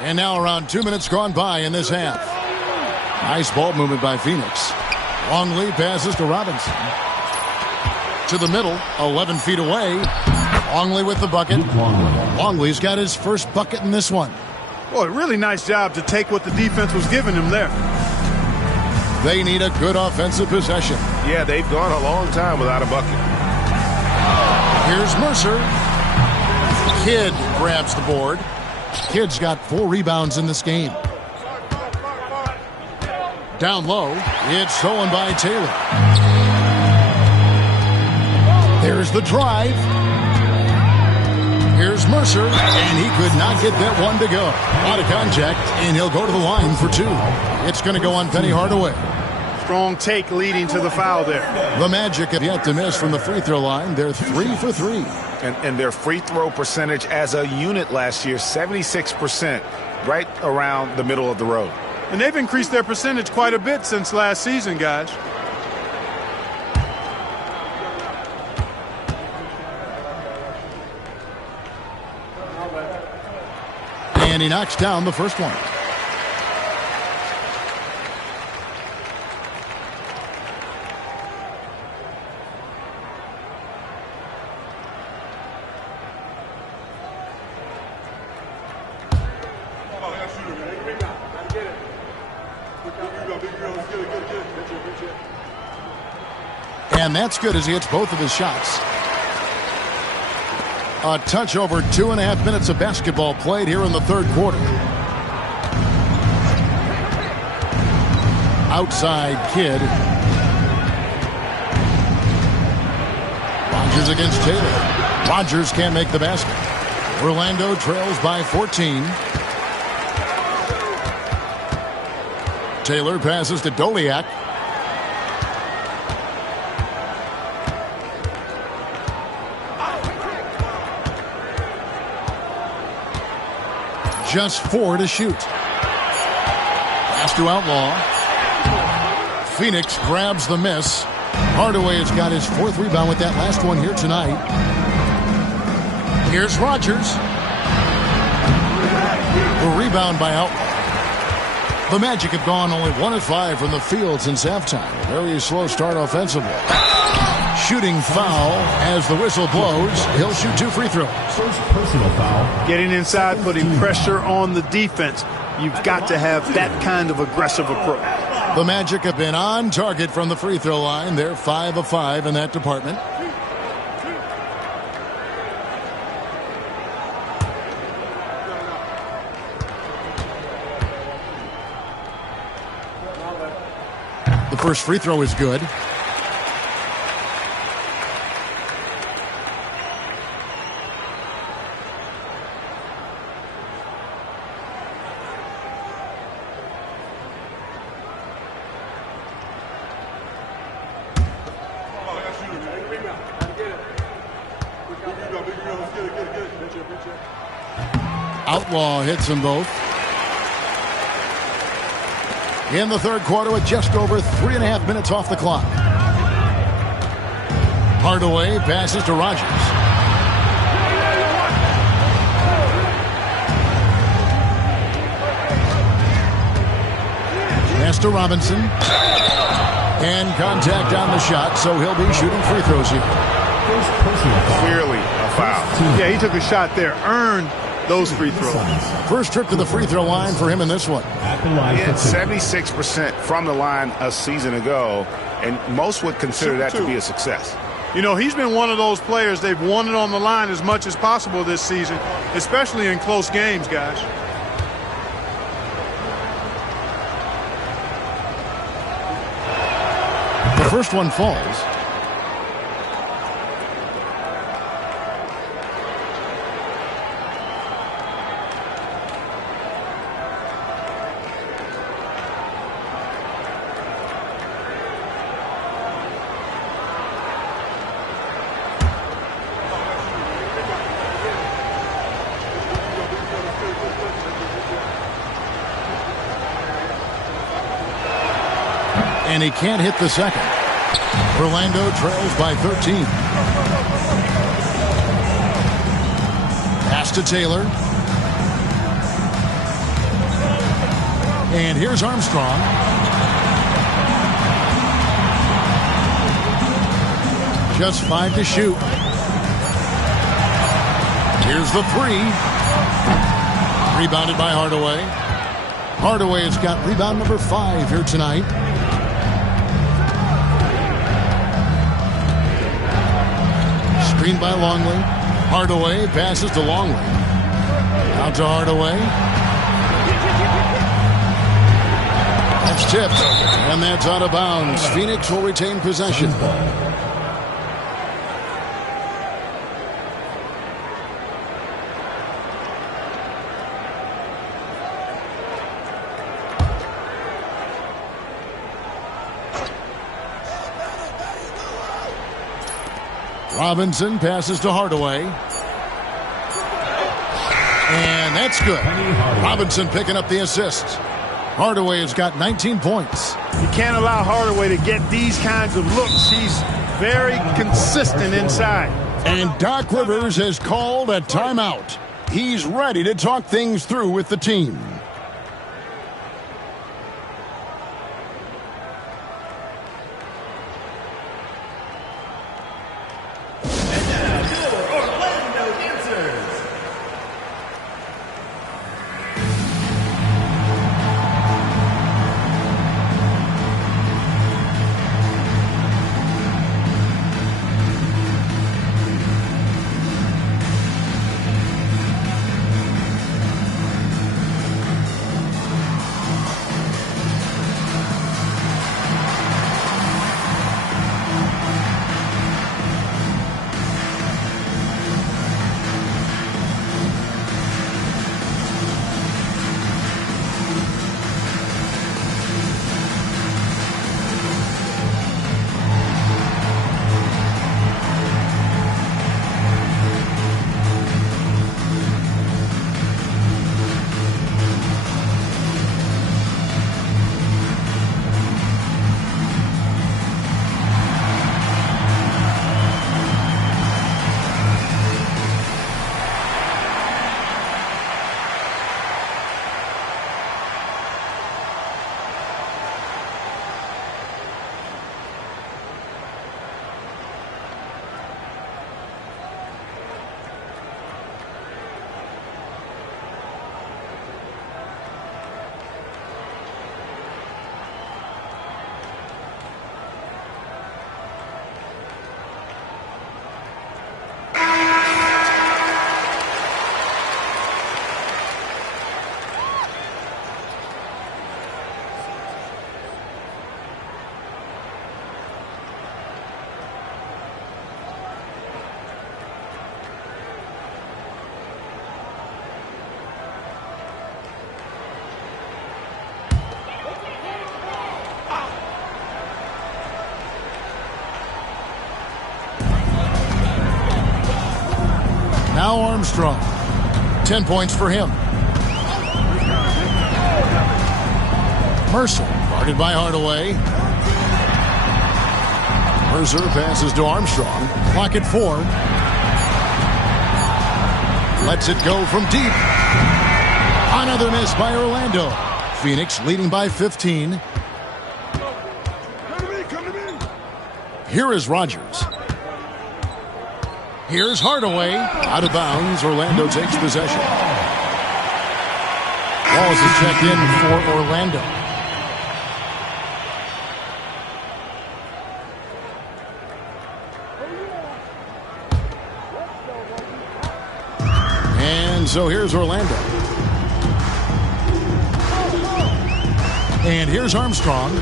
And now around 2 minutes gone by in this half. Nice ball movement by Phoenix. Longley passes to Robinson. To the middle, 11 feet away. Longley with the bucket. Longley's got his first bucket in this one. Boy, really nice job to take what the defense was giving him there. They need a good offensive possession. Yeah, they've gone a long time without a bucket. Here's Mercer. Kidd grabs the board. Kidd's got 4 rebounds in this game. Down low, it's stolen by Taylor. There's the drive. Here's Mercer, and he could not get that one to go. Out of contact, and he'll go to the line for 2. It's going to go on Penny Hardaway. Strong take leading to the foul there. The Magic have yet to miss from the free throw line. They're 3 for 3. And their free throw percentage as a unit last year, 76%, right around the middle of the road. And they've increased their percentage quite a bit since last season, guys. And he knocks down the first one. And that's good as he hits both of his shots. A touch over 2.5 minutes of basketball played here in the third quarter. Outside Kidd. Rogers against Taylor. Rogers can't make the basket. Orlando trails by 14. Taylor passes to Doliak. Just 4 to shoot. Pass to Outlaw. Phoenix grabs the miss. Hardaway has got his 4th rebound with that last one here tonight. Here's Rogers. The rebound by Outlaw. The Magic have gone only 1 of 5 from the field since halftime. A very slow start offensively. Shooting foul as the whistle blows. He'll shoot 2 free throws. First personal foul. Getting inside, putting pressure on the defense. You've got to have that kind of aggressive approach. The Magic have been on target from the free throw line. They're 5 of 5 in that department. The first free throw is good. Outlaw hits them both. In the third quarter with just over 3.5 minutes off the clock. Hardaway passes to Rogers. Pass to Robinson. And contact on the shot, so he'll be shooting free throws here. Clearly a foul. Yeah, he took a shot there, earned those free throws. First trip to the free throw line for him in this one. He had 76% from the line a season ago, and most would consider that to be a success. You know, he's been one of those players, they've won it on the line as much as possible this season, especially in close games, guys. The first one falls. And he can't hit the second. Orlando trails by 13. Pass to Taylor. And here's Armstrong. Just 5 to shoot. Here's the 3. Rebounded by Hardaway. Hardaway has got rebound number 5 here tonight. Screened by Longley. Hardaway passes to Longley. Out to Hardaway. That's tipped. And that's out of bounds. Phoenix will retain possession. Robinson passes to Hardaway. And that's good. Robinson picking up the assist. Hardaway has got 19 points. You can't allow Hardaway to get these kinds of looks. He's very consistent inside. And Doc Rivers has called a timeout. He's ready to talk things through with the team. Now Armstrong. 10 points for him. Mercer, guarded by Hardaway. Mercer passes to Armstrong. Clock at 4. Lets it go from deep. Another miss by Orlando. Phoenix leading by 15. Here is Rogers. Here's Hardaway. Out of bounds. Orlando takes possession. Walls is checked in for Orlando. And so here's Orlando. And here's Armstrong.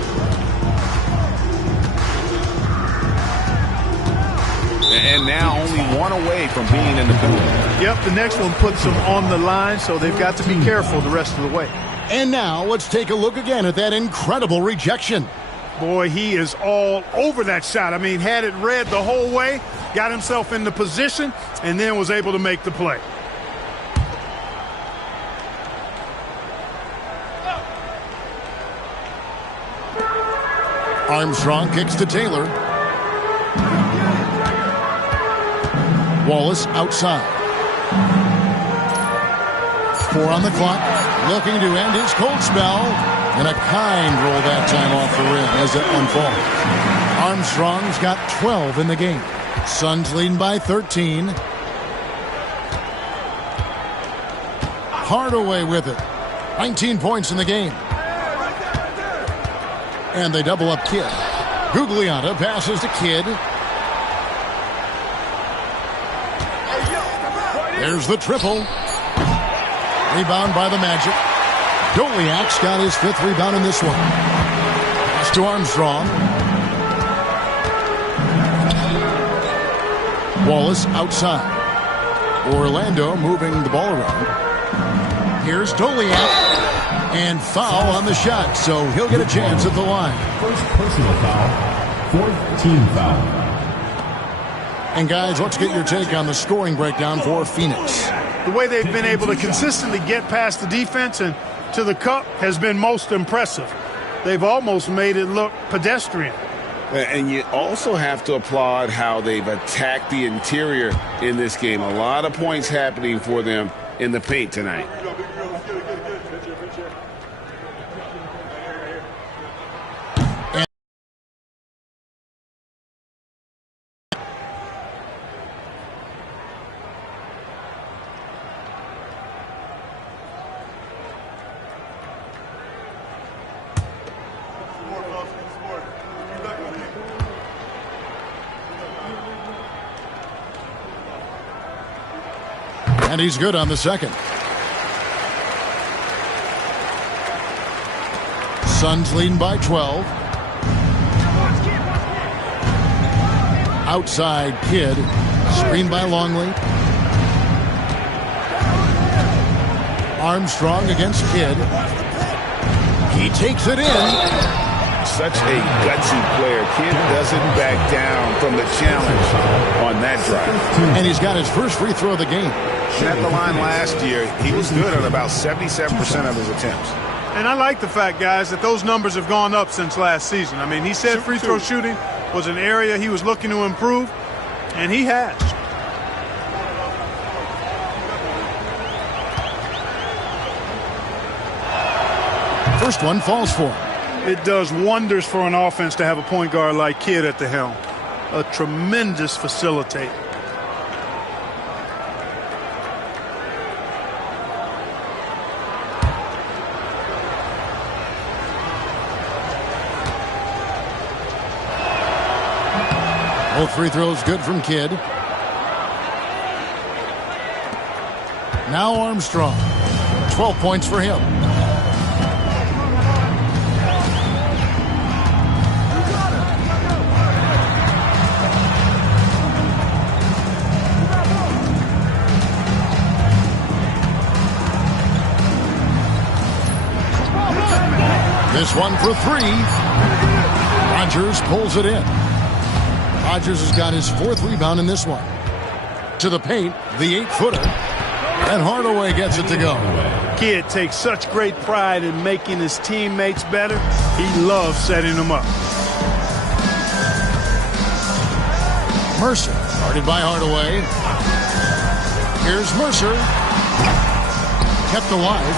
And now only one away from being in the penalty. Yep, the next one puts them on the line, so they've got to be careful the rest of the way. And now let's take a look again at that incredible rejection. Boy, he is all over that shot. I mean, had it read the whole way, got himself into position, and then was able to make the play. Armstrong kicks to Taylor. Wallace outside. 4 on the clock. Looking to end his cold spell. And a kind roll that time off the rim as it unfolds. Armstrong's got 12 in the game. Suns leading by 13. Hardaway with it. 19 points in the game. And they double up Kidd. Gugliotta passes to Kidd. There's the triple. Rebound by the Magic. Doliak's got his 5th rebound in this one. Pass to Armstrong. Wallace outside. Orlando moving the ball around. Here's Doliak. And foul on the shot, so he'll get a chance at the line. First personal foul, 4th team foul. And guys, let's get your take on the scoring breakdown for Phoenix. The way they've been able to consistently get past the defense and to the cup has been most impressive. They've almost made it look pedestrian. And you also have to applaud how they've attacked the interior in this game. A lot of points happening for them in the paint tonight. And he's good on the second. Suns leading by 12. Outside Kidd. Screen by Longley. Armstrong against Kidd. He takes it in. Such a gutsy player. Kidd doesn't back down from the challenge on that drive. And he's got his first free throw of the game. At the line last year, he was good on about 77% of his attempts. And I like the fact, guys, that those numbers have gone up since last season. I mean, he said free throw shooting was an area he was looking to improve, and he has. First one falls for him. It does wonders for an offense to have a point guard like Kidd at the helm. A tremendous facilitator. Both free throws good from Kidd. Now Armstrong. 12 points for him. This one for 3. Rogers pulls it in. Rogers has got his 4th rebound in this one. To the paint, the 8-footer. And Hardaway gets it to go. Kid takes such great pride in making his teammates better. He loves setting them up. Mercer, guarded by Hardaway. Here's Mercer. Kept alive.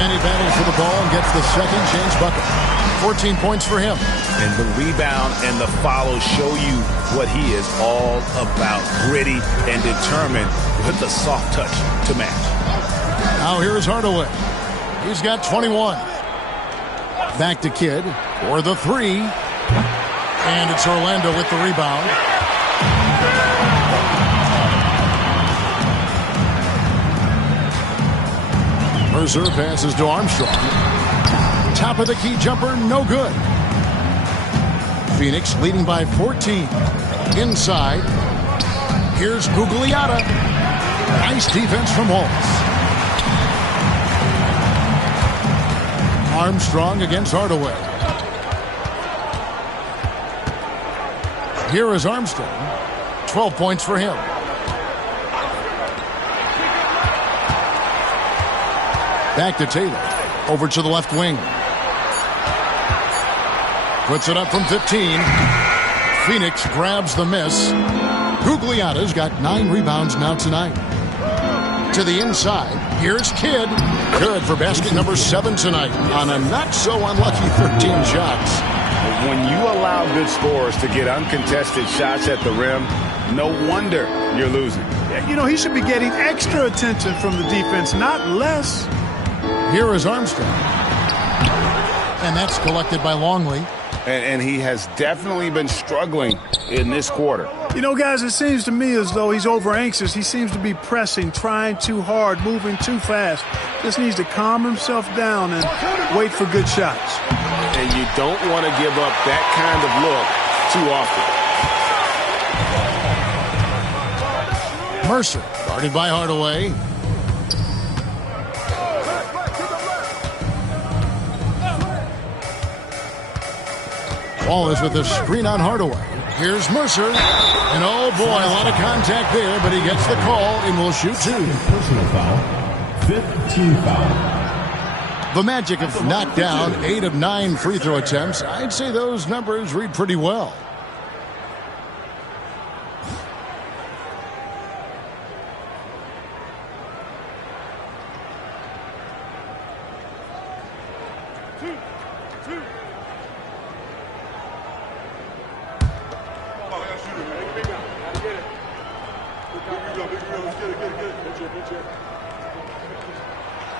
And he battles for the ball and gets the second chance bucket. 14 points for him. And the rebound and the follow show you what he is all about. Gritty and determined with the soft touch to match. Now here is Hardaway. He's got 21. Back to Kidd for the 3. And it's Orlando with the rebound. Mercer passes to Armstrong. Top of the key jumper, no good. Phoenix leading by 14. Inside. Here's Gugliotta. Nice defense from Wallace. Armstrong against Hardaway. Here is Armstrong. 12 points for him. Back to Taylor. Over to the left wing. Puts it up from 15. Phoenix grabs the miss. Gugliotta's got 9 rebounds now tonight. To the inside. Here's Kidd. Good for basket number 7 tonight on a not-so-unlucky 13 shots. When you allow good scorers to get uncontested shots at the rim, no wonder you're losing. You know, he should be getting extra attention from the defense, not less. Here is Armstrong. And that's collected by Longley. And he has definitely been struggling in this quarter. You know, guys, it seems to me as though he's over anxious. He seems to be pressing, trying too hard, moving too fast. Just needs to calm himself down and wait for good shots. And you don't want to give up that kind of look too often. Mercer, guarded by Hardaway. Wallace with a screen on Hardaway. Here's Mercer. And oh boy, a lot of contact there, but he gets the call and will shoot 2. Personal foul. 5th team foul. The Magic have knocked down 8 of 9 free throw attempts. I'd say those numbers read pretty well.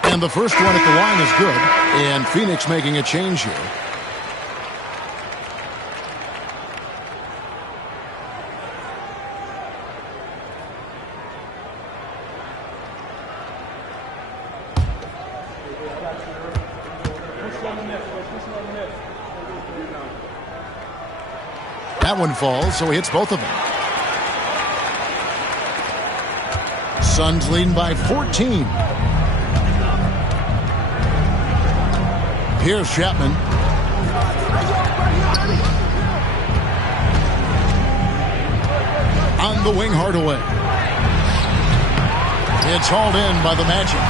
And the first one at the line is good. And Phoenix making a change here. That one falls, so he hits both of them. Suns leading by 14. Here's Chapman. On the wing, Hardaway. It's hauled in by the Magic.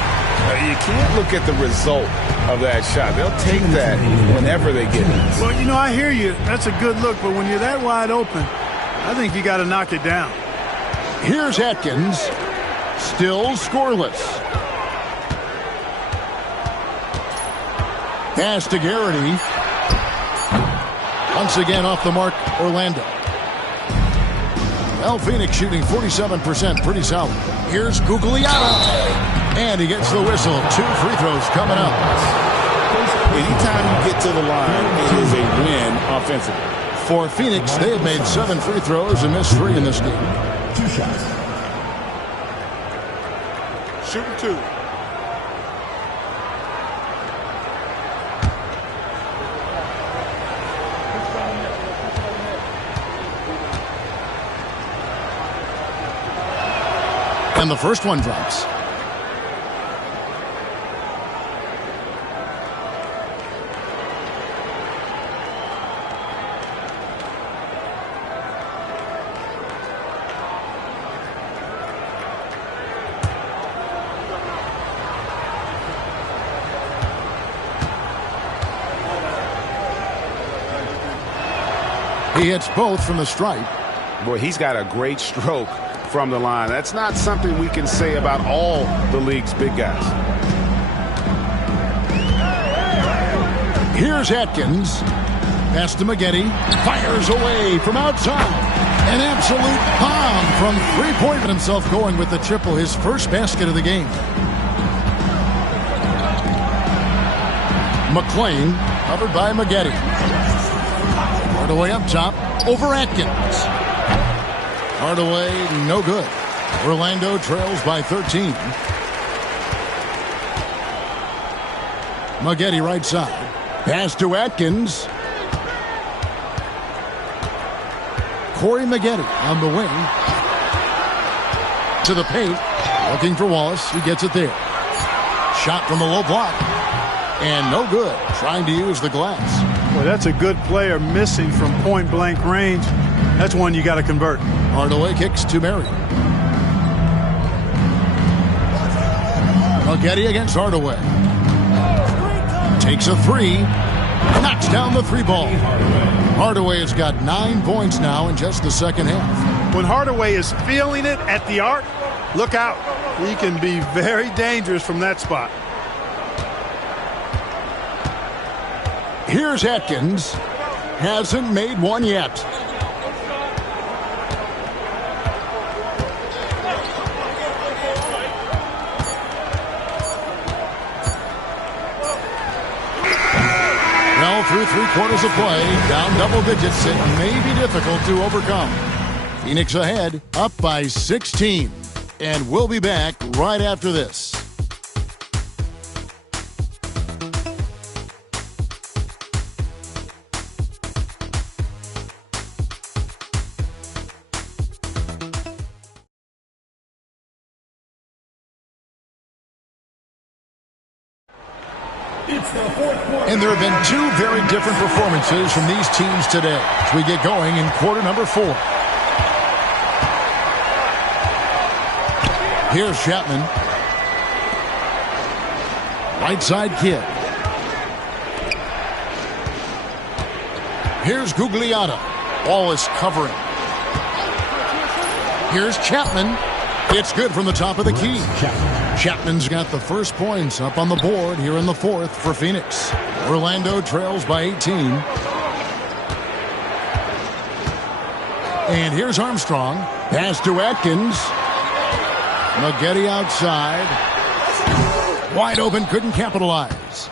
You can't look at the result of that shot. They'll take that whenever they get it. Well, you know, I hear you. That's a good look, but when you're that wide open, I think you got to knock it down. Here's Atkins. Still scoreless. Pass to Garrity. Once again off the mark, Orlando. Well, Phoenix shooting 47%, pretty solid. Here's Gugliotta. And he gets the whistle. 2 free throws coming up. Anytime you get to the line, it is a win offensively. For Phoenix, they have made 7 free throws and missed 3 in this game. 2 shots. Shooting 2. And the first one drops. He hits both from the stripe. Boy, he's got a great stroke from the line. That's not something we can say about all the league's big guys. Here's Atkins. Pass to Maggette. Fires away from outside. An absolute bomb from three-point. Himself going with the triple, his first basket of the game. McClain, covered by Maggette. Hardaway up top, over Atkins. Hardaway, no good. Orlando trails by 13. Maggette right side. Pass to Atkins. Corey Maggette on the wing. To the paint. Looking for Wallace. He gets it there. Shot from the low block. And no good. Trying to use the glass. Boy, that's a good player missing from point-blank range. That's one you got to convert. Hardaway kicks to Murray. Maggette against Hardaway. Takes a three. Knocks down the three ball. Hardaway has got 9 points now in just the second half. When Hardaway is feeling it at the arc, look out. He can be very dangerous from that spot. Here's Atkins. Hasn't made one yet. Well, through 3/4 of play, down double digits, it may be difficult to overcome. Phoenix ahead, up by 16. And we'll be back right after this. And there have been 2 very different performances from these teams today as we get going in quarter number 4. Here's Chapman. Right side kid. Here's Gugliotta. Wallace covering. Here's Chapman. It's good from the top of the key. Chapman's got the first points up on the board here in the 4th for Phoenix. Orlando trails by 18. And here's Armstrong. Pass to Atkins. Maggette outside. Wide open, couldn't capitalize.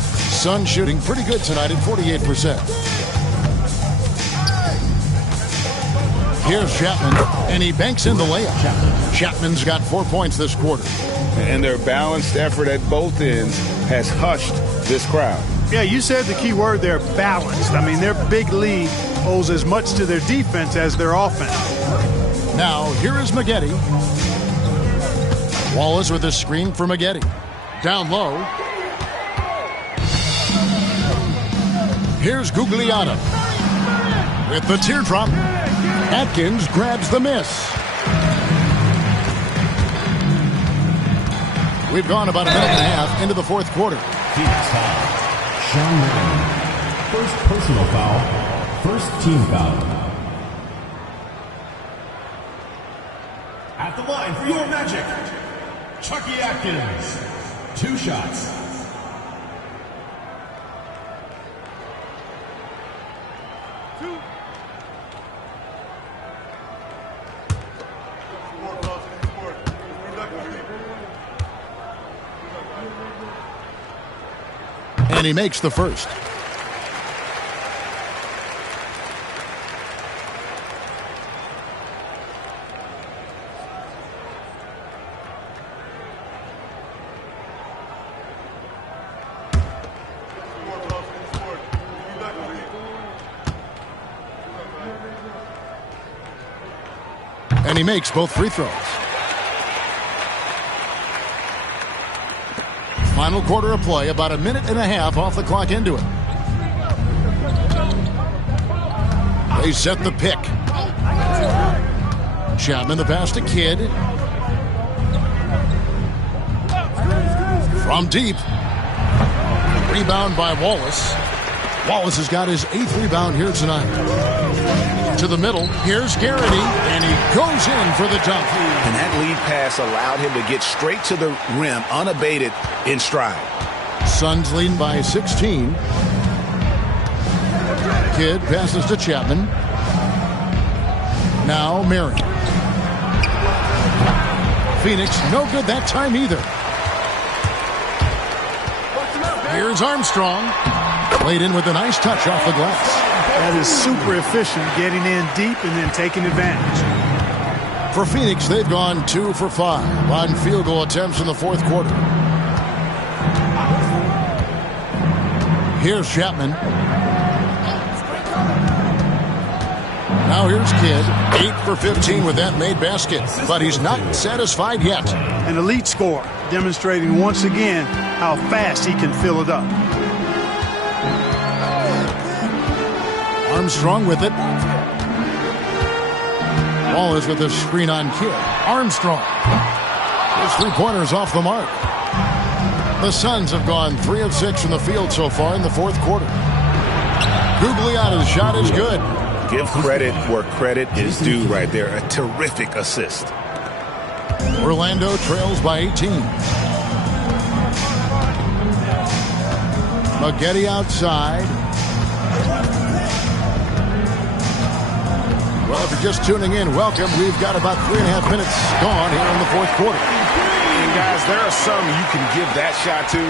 Sun shooting pretty good tonight at 48%. Here's Chapman, and he banks in the layup. Chapman's got 4 points this quarter. And their balanced effort at both ends has hushed this crowd. Yeah, you said the key word there, balanced. I mean, their big lead owes as much to their defense as their offense. Now, here is Maggette. Wallace with a screen for Maggette. Down low. Here's Gugliotta. With the teardrop. Atkins grabs the miss. We've gone about a minute and a half into the 4th quarter. Phoenix foul. Sean Marion. First personal foul. First team foul. At the line for your Magic, Chucky Atkins. 2 shots. And he makes the first. And he makes both free throws. Final quarter of play, about a minute and a half off the clock into it. They set the pick. Chapman the pass to Kidd. From deep. Rebound by Wallace. Wallace has got his 8th rebound here tonight. To the middle, here's Garrity, and he goes in for the dunk. And that lead pass allowed him to get straight to the rim, unabated, in stride. Suns leading by 16. Kidd passes to Chapman. Now Marion. Phoenix, no good that time either. Here's Armstrong. Played in with a nice touch off the glass. That is super efficient, getting in deep and then taking advantage. For Phoenix, they've gone 2 for 5 on field goal attempts in the fourth quarter. Here's Chapman. Now here's Kidd. 8 for 15 with that made basket, but he's not satisfied yet. An elite scorer, demonstrating once again how fast he can fill it up. Armstrong with it. Wallace with the screen on Kidd. Armstrong. His three-pointers off the mark. The Suns have gone 3 of 6 from the field so far in the fourth quarter. Gugliotta's shot is good. Give credit where credit is due right there. A terrific assist. Orlando trails by 18. Maggette outside. Well, if you're just tuning in, welcome. We've got about 3.5 minutes gone here in the fourth quarter. And guys, there are some you can give that shot to,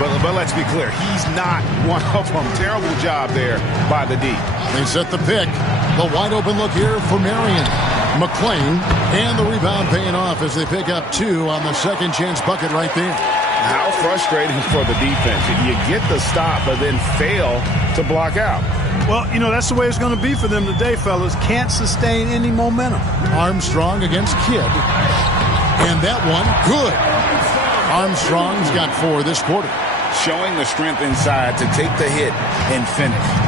but let's be clear, he's not one of them. Terrible job there by the D. They set the pick. The wide open look here for Marion. McClain, and the rebound paying off as they pick up 2 on the second chance bucket right there. How frustrating for the defense. You get the stop, but then fail to block out. Well, you know, that's the way it's going to be for them today, fellas. Can't sustain any momentum. Armstrong against Kidd. And that one, good. Armstrong's got 4 this quarter. Showing the strength inside to take the hit and finish.